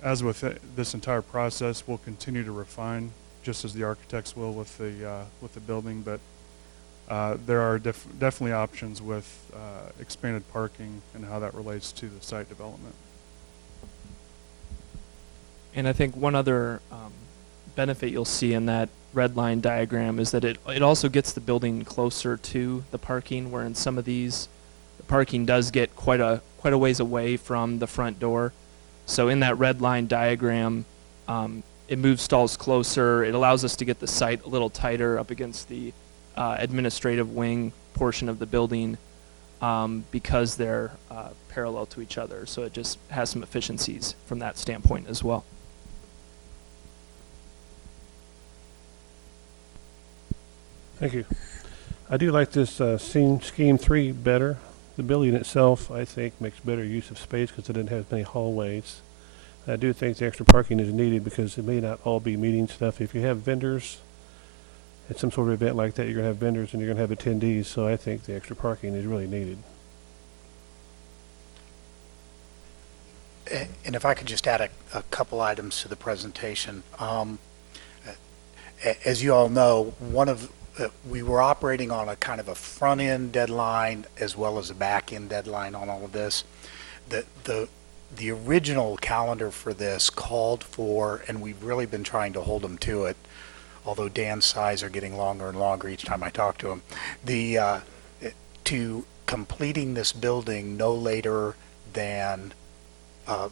as with this entire process, we'll continue to refine, just as the architects will with the building. But there are definitely options with expanded parking and how that relates to the site development. And I think one other benefit you'll see in that red line diagram is that it also gets the building closer to the parking, where in some of these, the parking does get quite a ways away from the front door. So in that red line diagram, it moves stalls closer. It allows us to get the site a little tighter up against the administrative wing portion of the building because they're parallel to each other. So it just has some efficiencies from that standpoint as well. Thank you. I do like this scheme 3 better. The building itself, I think, makes better use of space because it doesn't have many hallways. I do think the extra parking is needed because it may not all be meeting stuff. If you have vendors at some sort of event like that, you're going to have vendors and you're going to have attendees, so I think the extra parking is really needed. And if I could just add a couple items to the presentation. As you all know, we were operating on a kind of a front-end deadline as well as a back-end deadline on all of this. The original calendar for this called for, and we've really been trying to hold them to it, although Dan's sighs are getting longer and longer each time I talk to him, to completing this building no later than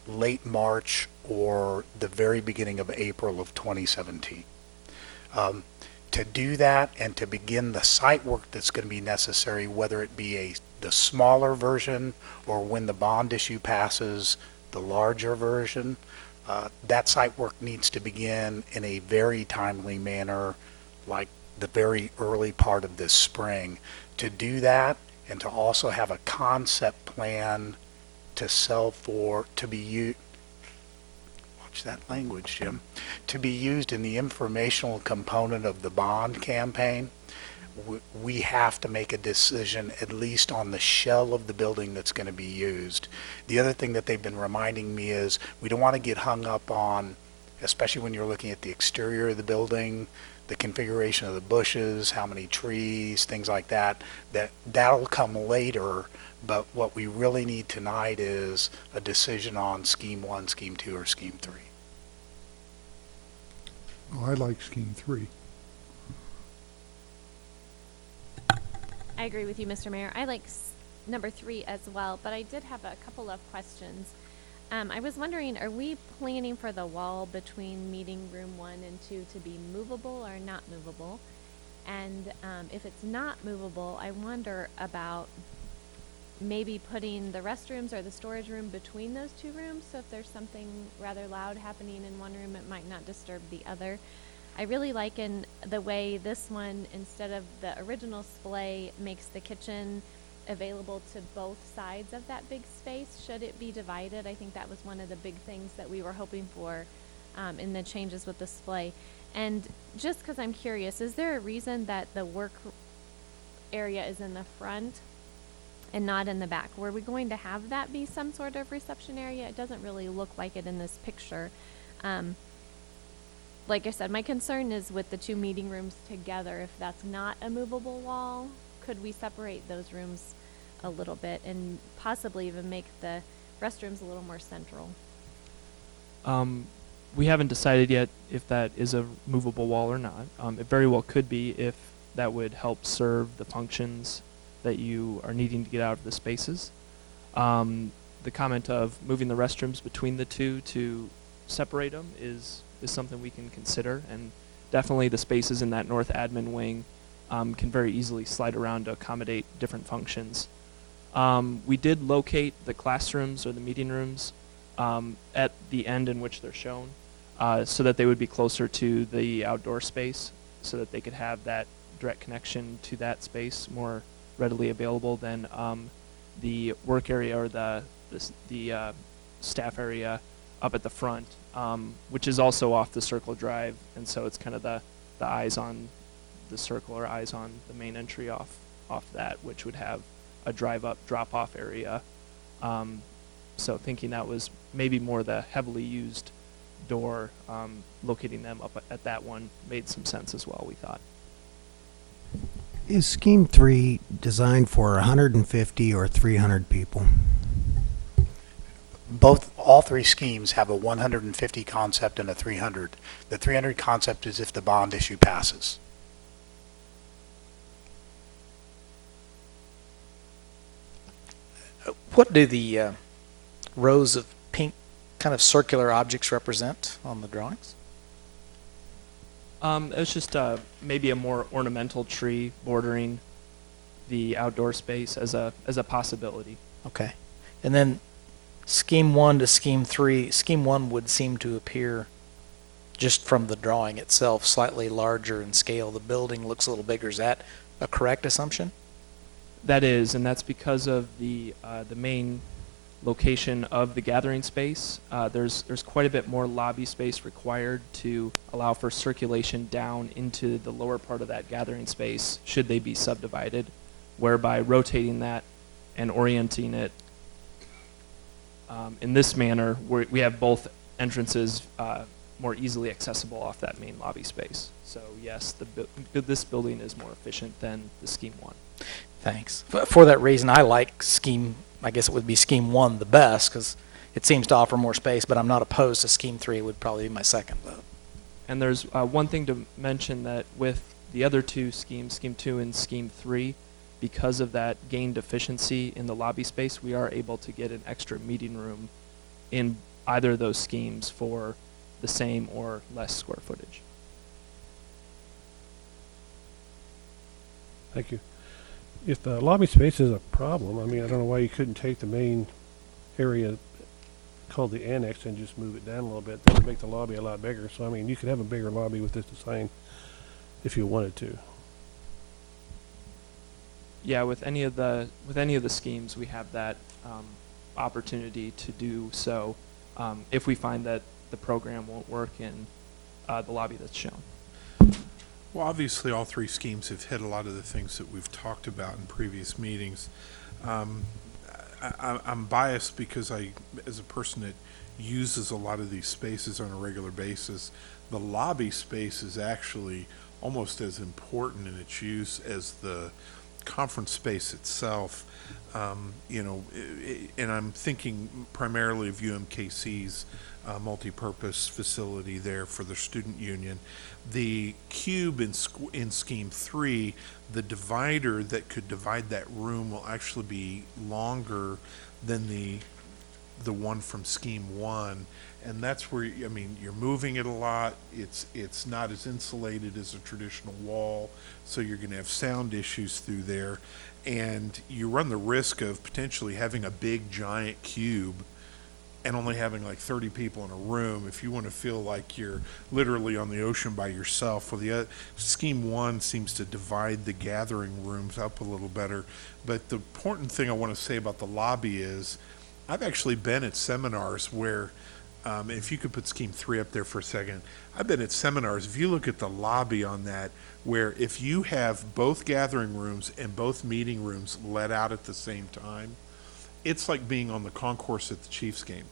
late March or the very beginning of April of 2017. To do that and to begin the site work that's going to be necessary, whether it be the smaller version or when the bond issue passes, the larger version, that site work needs to begin in a very timely manner, like the very early part of this spring. To do that and to also have a concept plan to sell for, to be used, watch that language, Jim, to be used in the informational component of the bond campaign, we have to make a decision at least on the shell of the building that's going to be used. The other thing that they've been reminding me is we don't want to get hung up on, especially when you're looking at the exterior of the building, the configuration of the bushes, how many trees, things like that, that'll come later. But what we really need tonight is a decision on Scheme 1, Scheme 2, or Scheme 3. Well, I like Scheme 3. I agree with you, Mr. Mayor. I like number 3 as well, but I did have a couple of questions. I was wondering, are we planning for the wall between meeting room 1 and 2 to be movable or not movable? And if it's not movable, I wonder about maybe putting the restrooms or the storage room between those 2 rooms, so if there's something rather loud happening in one room, it might not disturb the other. I really like in the way this one, instead of the original splay, makes the kitchen available to both sides of that big space should it be divided. I think that was one of the big things that we were hoping for in the changes with the splay. And just because I'm curious, is there a reason that the work area is in the front and not in the back? Were we going to have that be some sort of reception area? It doesn't really look like it in this picture. Like I said, my concern is with the 2 meeting rooms together. If that's not a movable wall, could we separate those rooms a little bit and possibly even make the restrooms a little more central? We haven't decided yet if that is a movable wall or not. It very well could be if that would help serve the functions that you are needing to get out of the spaces. The comment of moving the restrooms between the 2 to separate them is something we can consider, and definitely the spaces in that north admin wing can very easily slide around to accommodate different functions. We did locate the classrooms or the meeting rooms at the end in which they're shown, so that they would be closer to the outdoor space, so that they could have that direct connection to that space more readily available than the work area or the staff area up at the front, which is also off the Circle Drive, and so it's kind of the eyes on the circle or eyes on the main entry off that, which would have a drive-up drop-off area. So thinking that was maybe more the heavily used door, locating them up at that one made some sense as well, we thought. Is Scheme 3 designed for 150 or 300 people? All 3 schemes have a 150 concept and a 300. The 300 concept is if the bond issue passes. What do the rows of pink kind of circular objects represent on the drawings? It's just maybe a more ornamental tree bordering the outdoor space as a possibility. Okay. And then Scheme 1 to Scheme 3, Scheme 1 would seem to appear, just from the drawing itself, slightly larger in scale. The building looks a little bigger. Is that a correct assumption? That is, and that's because of the main location of the gathering space. There's quite a bit more lobby space required to allow for circulation down into the lower part of that gathering space should they be subdivided, whereby rotating that and orienting it in this manner, we have both entrances more easily accessible off that main lobby space. So yes, this building is more efficient than the Scheme 1. Thanks. For that reason, I like Scheme, I guess it would be Scheme 1 the best, because it seems to offer more space, but I'm not opposed to Scheme 3. It would probably be my second vote. And there's one thing to mention, that with the other 2 schemes, Scheme 2 and Scheme 3, because of that gained efficiency in the lobby space, we are able to get an extra meeting room in either of those schemes for the same or less square footage. Thank you. If the lobby space is a problem, I mean, I don't know why you couldn't take the main area called the annex and just move it down a little bit. That would make the lobby a lot bigger. So, I mean, you could have a bigger lobby with this design if you wanted to. Yeah, with any of the schemes, we have that opportunity to do so if we find that the program won't work in the lobby that's shown. Well, obviously, all 3 schemes have hit a lot of the things that we've talked about in previous meetings. I'm biased because as a person that uses a lot of these spaces on a regular basis, the lobby space is actually almost as important in its use as the conference space itself. And I'm thinking primarily of UMKC's multi-purpose facility there for the student union. The cube in Scheme 3, the divider that could divide that room will actually be longer than the one from Scheme 1. And that's where, I mean, you're moving it a lot. It's not as insulated as a traditional wall, so you're going to have sound issues through there. And you run the risk of potentially having a big, giant cube and only having like 30 people in a room. If you want to feel like you're literally on the ocean by yourself, well, the Scheme 1 seems to divide the gathering rooms up a little better. But the important thing I want to say about the lobby is I've actually been at seminars where, if you could put Scheme 3 up there for a second, I've been at seminars, if you look at the lobby on that, where if you have both gathering rooms and both meeting rooms let out at the same time, it's like being on the concourse at the Chiefs game,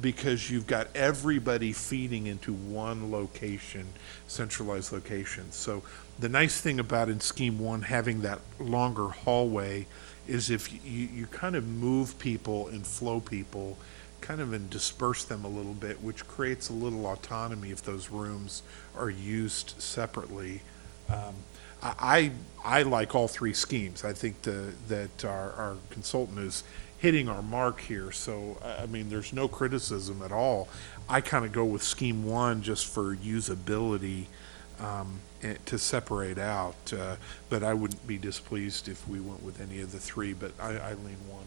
because you've got everybody feeding into one location, centralized location. So the nice thing about in Scheme 1 having that longer hallway is if you kind of move people and flow people kind of and disperse them a little bit, which creates a little autonomy if those rooms are used separately. I like all three schemes. I think that our consultant is hitting our mark here. So, I mean, there's no criticism at all. I kind of go with Scheme 1 just for usability to separate out. But I wouldn't be displeased if we went with any of the three, but I lean 1.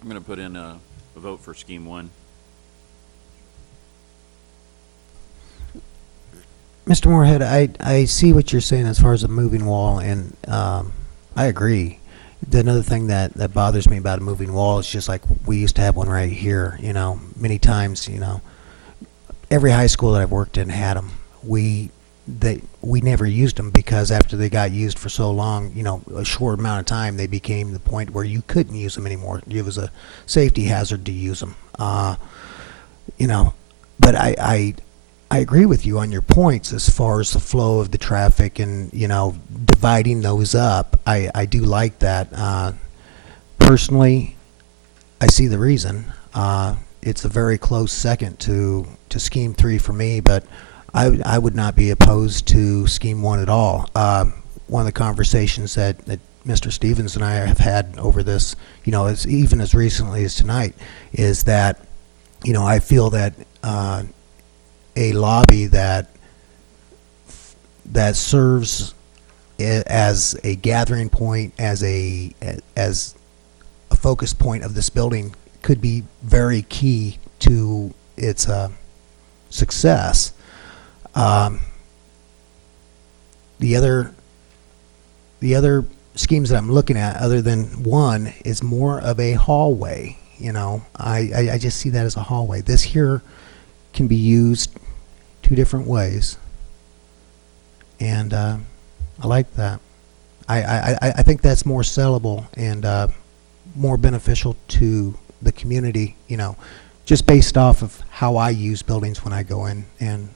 I'm going to put in a vote for Scheme 1. Mr. Moorhead, I see what you're saying as far as the moving wall, and I agree. Another thing that bothers me about a moving wall is just like we used to have one right here, you know, many times, you know. Every high school that I've worked in had them. We never used them because after they got used for so long, you know, a short amount of time, they became the point where you couldn't use them anymore. It was a safety hazard to use them. You know, but I agree with you on your points as far as the flow of the traffic and, you know, dividing those up. I do like that. Personally, I see the reason. It's a very close second to Scheme 3 for me, but I would not be opposed to Scheme 1 at all. One of the conversations that Mr. Stevens and I have had over this, you know, even as recently as tonight, is that, you know, I feel that a lobby that serves as a gathering point, as a focus point of this building, could be very key to its success. The other schemes that I'm looking at, other than 1, is more of a hallway. You know, I just see that as a hallway. This here can be used 2 different ways, and I like that. I think that's more sellable and more beneficial to the community, you know, just based off of how I use buildings when I go in and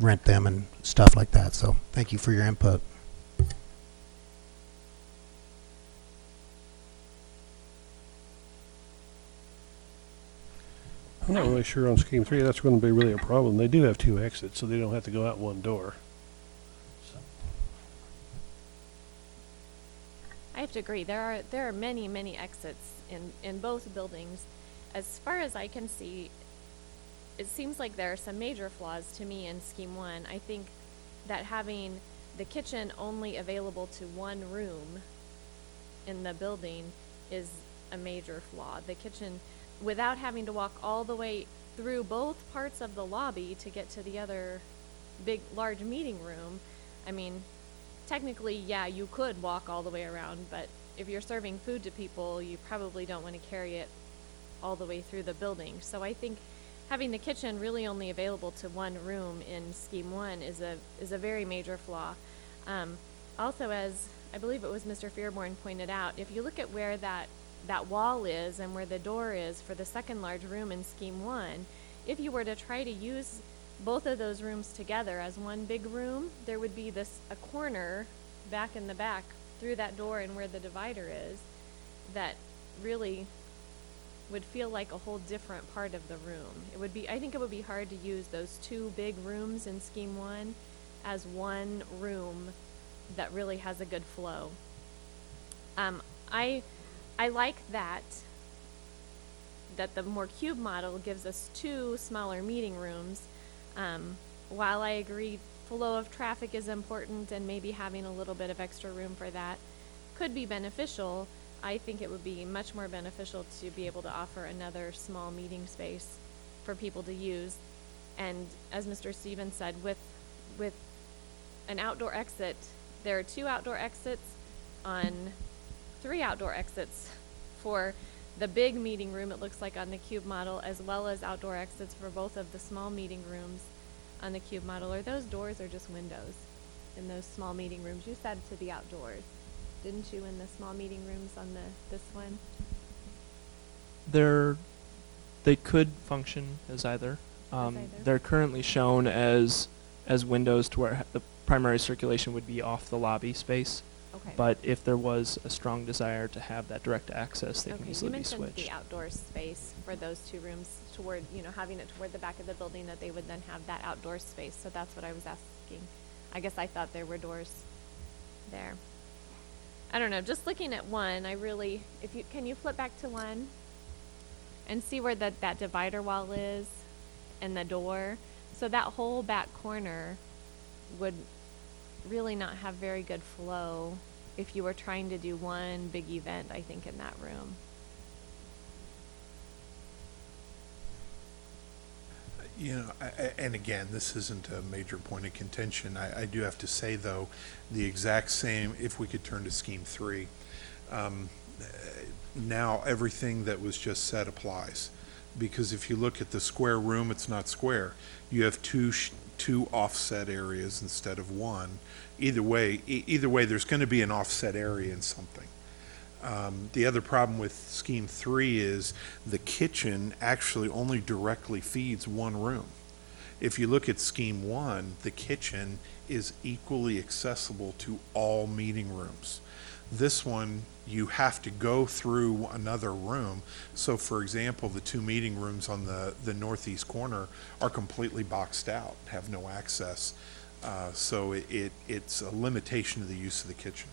rent them and stuff like that. So thank you for your input. I'm not really sure on Scheme 3 that's going to be really a problem. They do have 2 exits, so they don't have to go out one door. I have to agree. There are many exits in both buildings. As far as I can see, it seems like there are some major flaws to me in Scheme 1. I think that having the kitchen only available to one room in the building is a major flaw. The kitchen, without having to walk all the way through both parts of the lobby to get to the other large meeting room, I mean, technically, yeah, you could walk all the way around, but if you're serving food to people, you probably don't want to carry it all the way through the building. So I think having the kitchen really only available to one room in Scheme 1 is a very major flaw. Also, as I believe it was Mr. Fearborn pointed out, if you look at where that wall is and where the door is for the second large room in Scheme 1, if you were to try to use both of those rooms together as one big room, there would be a corner back in the back through that door and where the divider is that really would feel like a whole different part of the room. I think it would be hard to use those two big rooms in Scheme 1 as one room that really has a good flow. I like that the more cube model gives us two smaller meeting rooms. While I agree flow of traffic is important and maybe having a little bit of extra room for that could be beneficial, I think it would be much more beneficial to be able to offer another small meeting space for people to use. And as Mr. Stevens said, with an outdoor exit, there are 2 outdoor exits on 3 outdoor exits for the big meeting room, it looks like on the cube model, as well as outdoor exits for both of the small meeting rooms on the cube model. Are those doors or just windows in those small meeting rooms? You said to the outdoors, didn't you, in the small meeting rooms on this one? They could function as either. They're currently shown as windows to where the primary circulation would be off the lobby space. Okay. But if there was a strong desire to have that direct access, they can easily be switched. You mentioned the outdoor space for those 2 rooms toward, having it toward the back of the building, that they would then have that outdoor space. So that's what I was asking. I guess I thought there were doors there. I don't know, just looking at 1, can you flip back to 1 and see where that divider wall is and the door? So that whole back corner would really not have very good flow if you were trying to do one big event, I think, in that room. And again, this isn't a major point of contention. I do have to say, though, the exact same, if we could turn to Scheme 3, now everything that was just said applies. Because if you look at the square room, it's not square. You have two offset areas instead of 1. Either way, there's going to be an offset area in something. The other problem with Scheme 3 is the kitchen actually only directly feeds 1 room. If you look at Scheme 1, the kitchen is equally accessible to all meeting rooms. This one, you have to go through another room. So for example, the 2 meeting rooms on the northeast corner are completely boxed out, have no access. So it's a limitation of the use of the kitchen.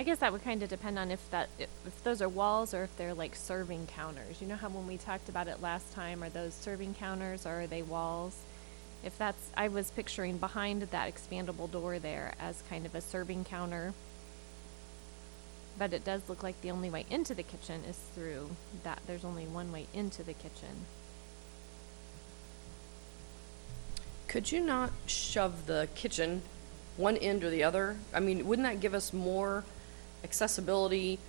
I guess that would kind of depend on if those are walls or if they're like serving counters. You know how when we talked about it last time, are those serving counters or are they walls? I was picturing behind that expandable door there as kind of a serving counter. But it does look like the only way into the kitchen is through that. There's only one way into the kitchen. Could you not shove the kitchen one end or the other? I mean, wouldn't that give us more accessibility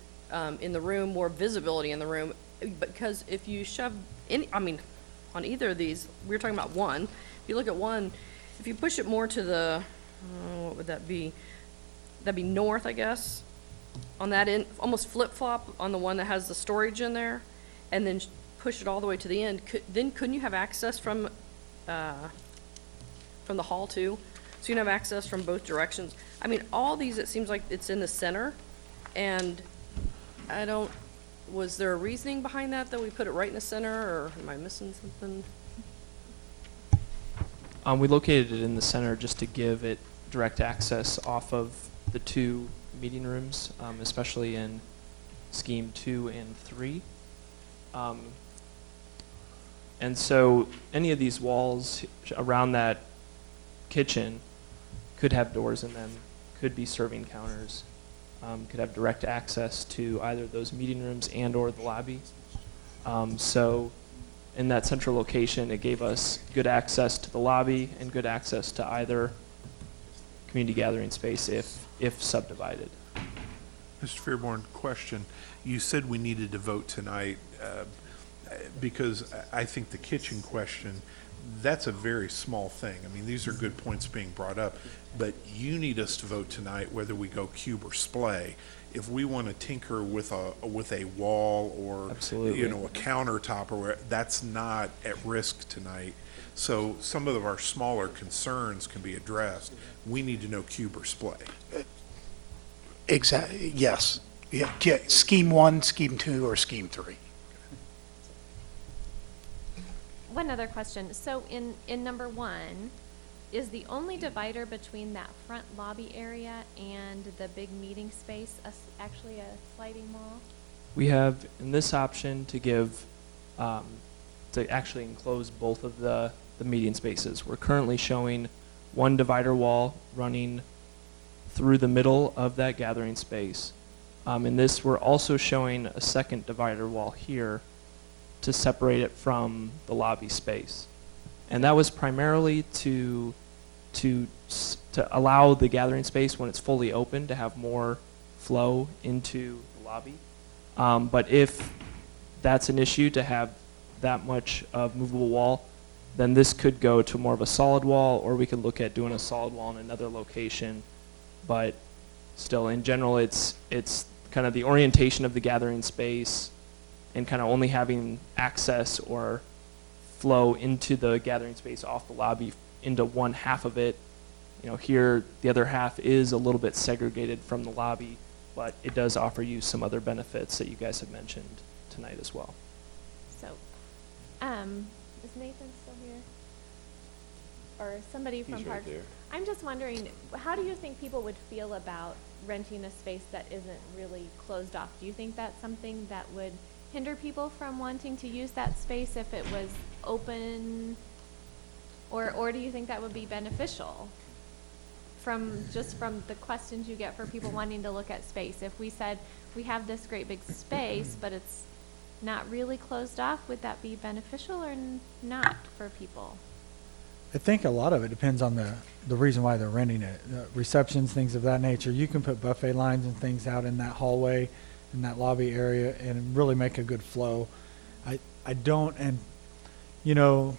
in the room, more visibility in the room? Because if you shove on either of these, we were talking about 1. If you look at 1, if you push it more to the, what would that be? That'd be north, I guess. On that end, almost flip-flop on the one that has the storage in there, and then push it all the way to the end. Couldn't you have access from the hall too? So you can have access from both directions. I mean, all these, it seems like it's in the center, and was there a reasoning behind that we put it right in the center, or am I missing something? We located it in the center just to give it direct access off of the 2 meeting rooms, especially in Scheme 2 and 3. And so any of these walls around that kitchen could have doors in them, could be serving counters, could have direct access to either those meeting rooms and or the lobby. So in that central location, it gave us good access to the lobby and good access to either community gathering space if subdivided. Mr. Fairborn, question. You said we needed to vote tonight because I think the kitchen question, that's a very small thing. I mean, these are good points being brought up, but you need us to vote tonight whether we go cube or splay. If we want to tinker with a wall or Absolutely. a countertop, or that's not at risk tonight. So some of our smaller concerns can be addressed. We need to know cube or splay. Exactly, yes. Yeah, scheme 1, scheme 2, or scheme 3. One other question. So in number 1, is the only divider between that front lobby area and the big meeting space actually a sliding wall? We have in this option to give, to actually enclose both of the meeting spaces. We're currently showing one divider wall running through the middle of that gathering space. In this, we're also showing a second divider wall here to separate it from the lobby space. And that was primarily to allow the gathering space, when it's fully open, to have more flow into the lobby. But if that's an issue to have that much of movable wall, then this could go to more of a solid wall, or we could look at doing a solid wall in another location. But still, in general, it's kind of the orientation of the gathering space and kind of only having access or flow into the gathering space off the lobby into one half of it. You know, here the other half is a little bit segregated from the lobby, but it does offer you some other benefits that you guys have mentioned tonight as well. So, is Nathan still here? Or somebody from Parks? I'm just wondering, how do you think people would feel about renting a space that isn't really closed off? Do you think that's something that would hinder people from wanting to use that space if it was open? Or do you think that would be beneficial from the questions you get for people wanting to look at space? If we said we have this great big space, but it's not really closed off, would that be beneficial or not for people? I think a lot of it depends on the reason why they're renting it. Receptions, things of that nature. You can put buffet lines and things out in that hallway, in that lobby area, and really make a good flow. I don't, and you know,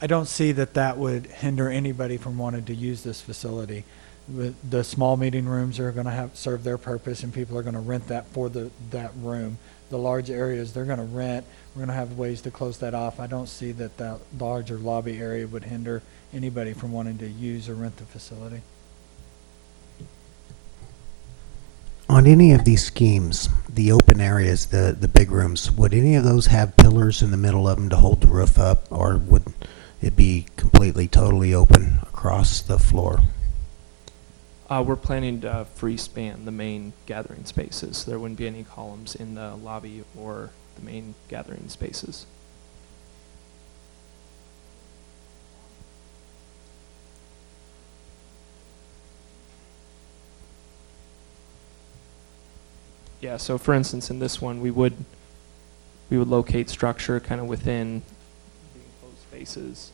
I don't see that would hinder anybody from wanting to use this facility. The small meeting rooms are going to serve their purpose, and people are going to rent that for that room. The large areas they're going to rent. We're going to have ways to close that off. I don't see that larger lobby area would hinder anybody from wanting to use or rent the facility. On any of these schemes, the open areas, the big rooms, would any of those have pillars in the middle of them to hold the roof up, or would it be completely, totally open across the floor? We're planning to free span the main gathering spaces. There wouldn't be any columns in the lobby or the main gathering spaces. Yeah, so for instance, in this one, we would locate structure kind of within the enclosed spaces,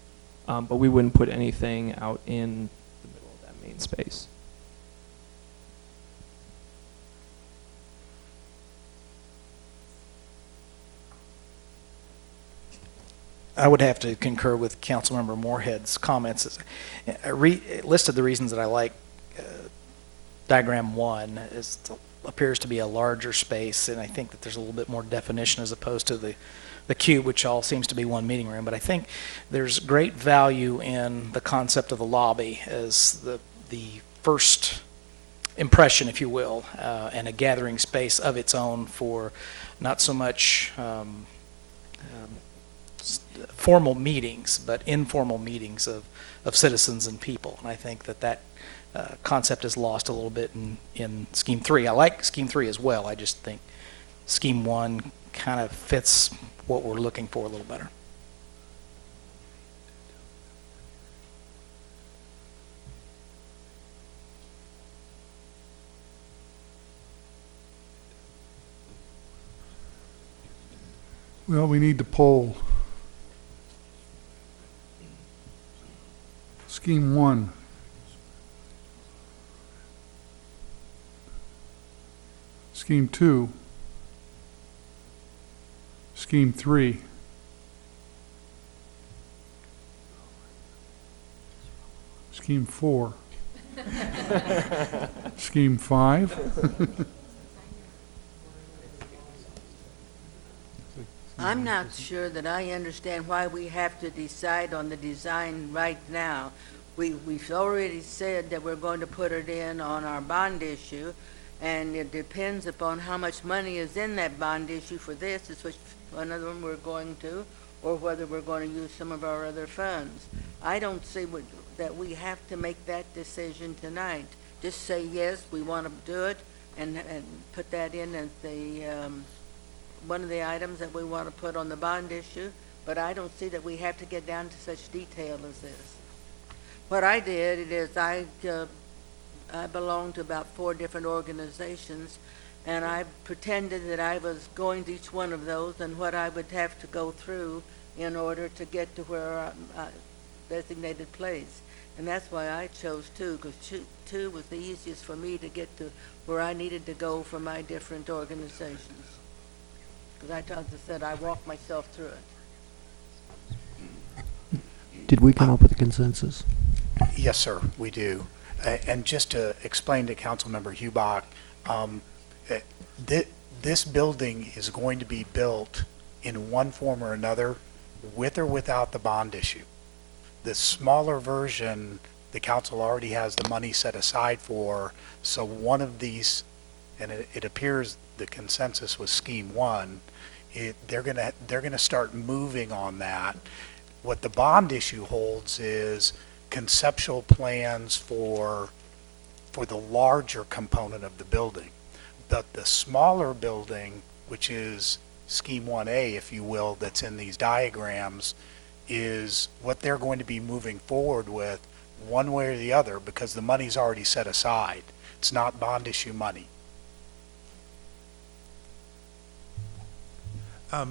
but we wouldn't put anything out in the middle of that main space. I would have to concur with Councilmember Moorhead's comments. I listed the reasons that I like diagram 1 appears to be a larger space, and I think that there's a little bit more definition as opposed to the cube, which all seems to be one meeting room. But I think there's great value in the concept of the lobby as the first impression, if you will, and a gathering space of its own for not so much formal meetings, but informal meetings of citizens and people. And I think that concept is lost a little bit in Scheme 3. I like Scheme 3 as well. I just think Scheme 1 kind of fits what we're looking for a little better. Well, we need to poll Scheme 1. Scheme 2. Scheme 3. Scheme 4. Scheme 5. I'm not sure that I understand why we have to decide on the design right now. We've already said that we're going to put it in on our bond issue, and it depends upon how much money is in that bond issue for this, is which one of them we're going to, or whether we're going to use some of our other funds. I don't see that we have to make that decision tonight. Just say, yes, we want to do it, and put that in as the, one of the items that we want to put on the bond issue, but I don't see that we have to get down to such detail as this. What I did is I belong to about 4 different organizations, and I pretended that I was going to each one of those and what I would have to go through in order to get to where I designated place. And that's why I chose 2, because 2 was the easiest for me to get to where I needed to go for my different organizations. Because as I said, I walked myself through it. Did we come up with a consensus? Yes, sir, we do. And just to explain to Councilmember Hubach, this building is going to be built in one form or another, with or without the bond issue. The smaller version, the council already has the money set aside for, so one of these, and it appears the consensus was Scheme 1, they're gonna start moving on that. What the bond issue holds is conceptual plans for the larger component of the building. But the smaller building, which is Scheme 1A, if you will, that's in these diagrams, is what they're going to be moving forward with one way or the other, because the money's already set aside. It's not bond issue money. A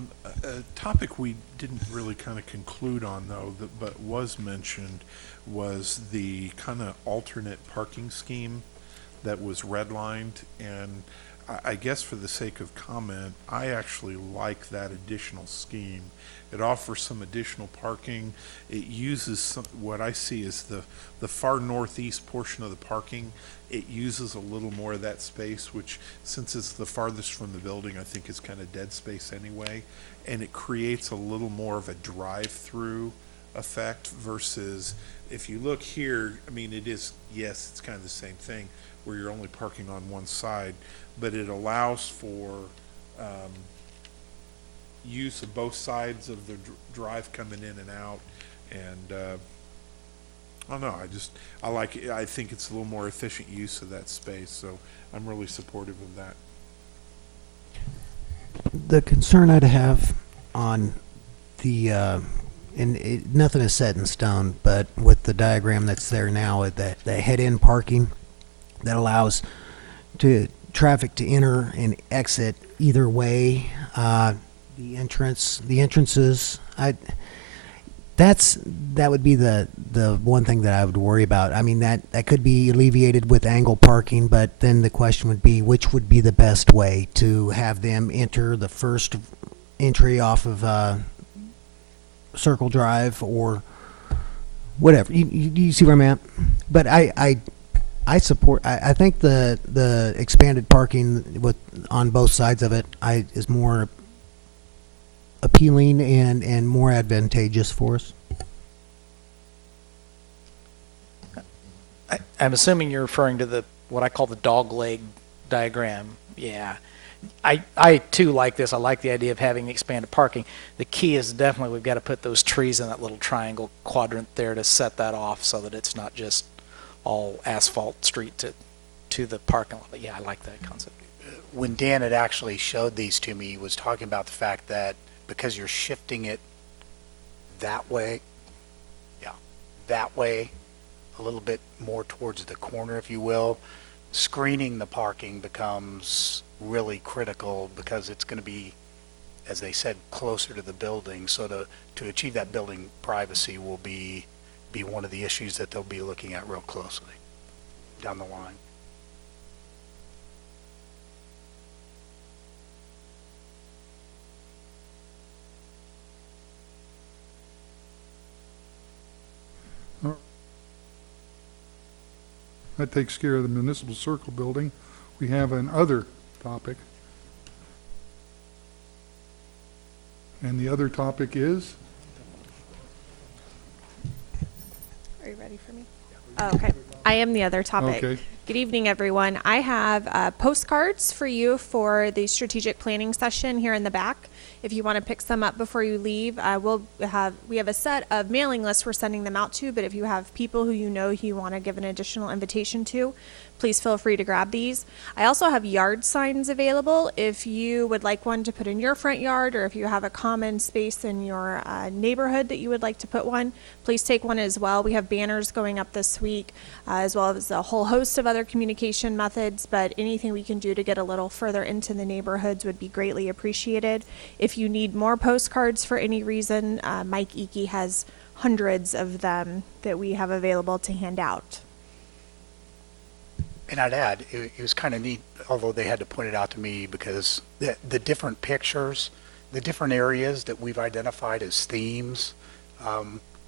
topic we didn't really kind of conclude on, though, but was mentioned, was the kind of alternate parking scheme that was redlined. And I guess for the sake of comment, I actually like that additional scheme. It offers some additional parking. It uses what I see as the far northeast portion of the parking. It uses a little more of that space, which, since it's the farthest from the building, I think is kind of dead space anyway. And it creates a little more of a drive-through effect versus, if you look here, I mean, it is, yes, it's kind of the same thing where you're only parking on one side, but it allows for use of both sides of the drive coming in and out. And I don't know, I like it. I think it's a little more efficient use of that space, so I'm really supportive of that. The concern I'd have on the, nothing is set in stone, but with the diagram that's there now, the head-in parking that allows traffic to enter and exit either way, the entrances, that would be the one thing that I would worry about. I mean, that could be alleviated with angle parking, but then the question would be, which would be the best way to have them enter the first entry off of Circle Drive or whatever. You see where I'm at? But I support. I think the expanded parking on both sides of it is more appealing and more advantageous for us. I'm assuming you're referring to what I call the dog leg diagram. Yeah. I too like this. I like the idea of having expanded parking. The key is definitely we've got to put those trees in that little triangle quadrant there to set that off so that it's not just all asphalt street to the parking lot. But yeah, I like that concept. When Dan had actually showed these to me, he was talking about the fact that because you're shifting it that way, a little bit more towards the corner, if you will, screening the parking becomes really critical because it's going to be, as they said, closer to the building. So to achieve that building privacy will be one of the issues that they'll be looking at real closely down the line. That takes care of the municipal circle building. We have another topic. And the other topic is? Are you ready for me? Oh, okay. I am the other topic. Okay. Good evening, everyone. I have postcards for you for the strategic planning session here in the back. If you want to pick some up before you leave, we have a set of mailing lists we're sending them out to, but if you have people who you know you want to give an additional invitation to, please feel free to grab these. I also have yard signs available if you would like one to put in your front yard, or if you have a common space in your neighborhood that you would like to put one, please take one as well. We have banners going up this week, as well as a whole host of other communication methods, but anything we can do to get a little further into the neighborhoods would be greatly appreciated. If you need more postcards for any reason, Mike Eakey has hundreds of them that we have available to hand out. And I'd add, it was kind of neat, although they had to point it out to me, because the different pictures, the different areas that we've identified as themes,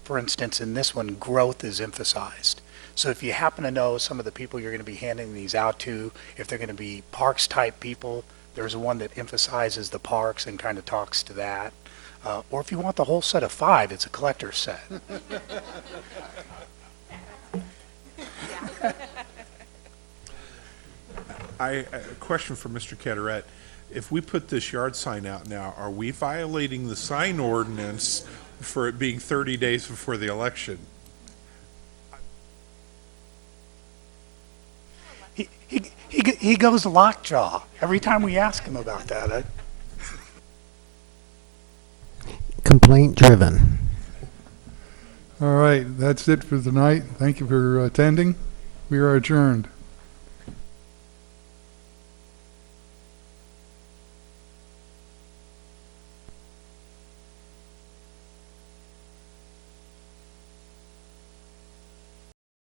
for instance, in this one, growth is emphasized. So if you happen to know some of the people you're going to be handing these out to, if they're going to be parks type people, there's one that emphasizes the parks and kind of talks to that. Or if you want the whole set of 5, it's a collector's set. A question for Mr. Cataret. If we put this yard sign out now, are we violating the sign ordinance for it being 30 days before the election? He goes lockjaw every time we ask him about that. Complaint driven. All right, that's it for tonight. Thank you for attending. We are adjourned.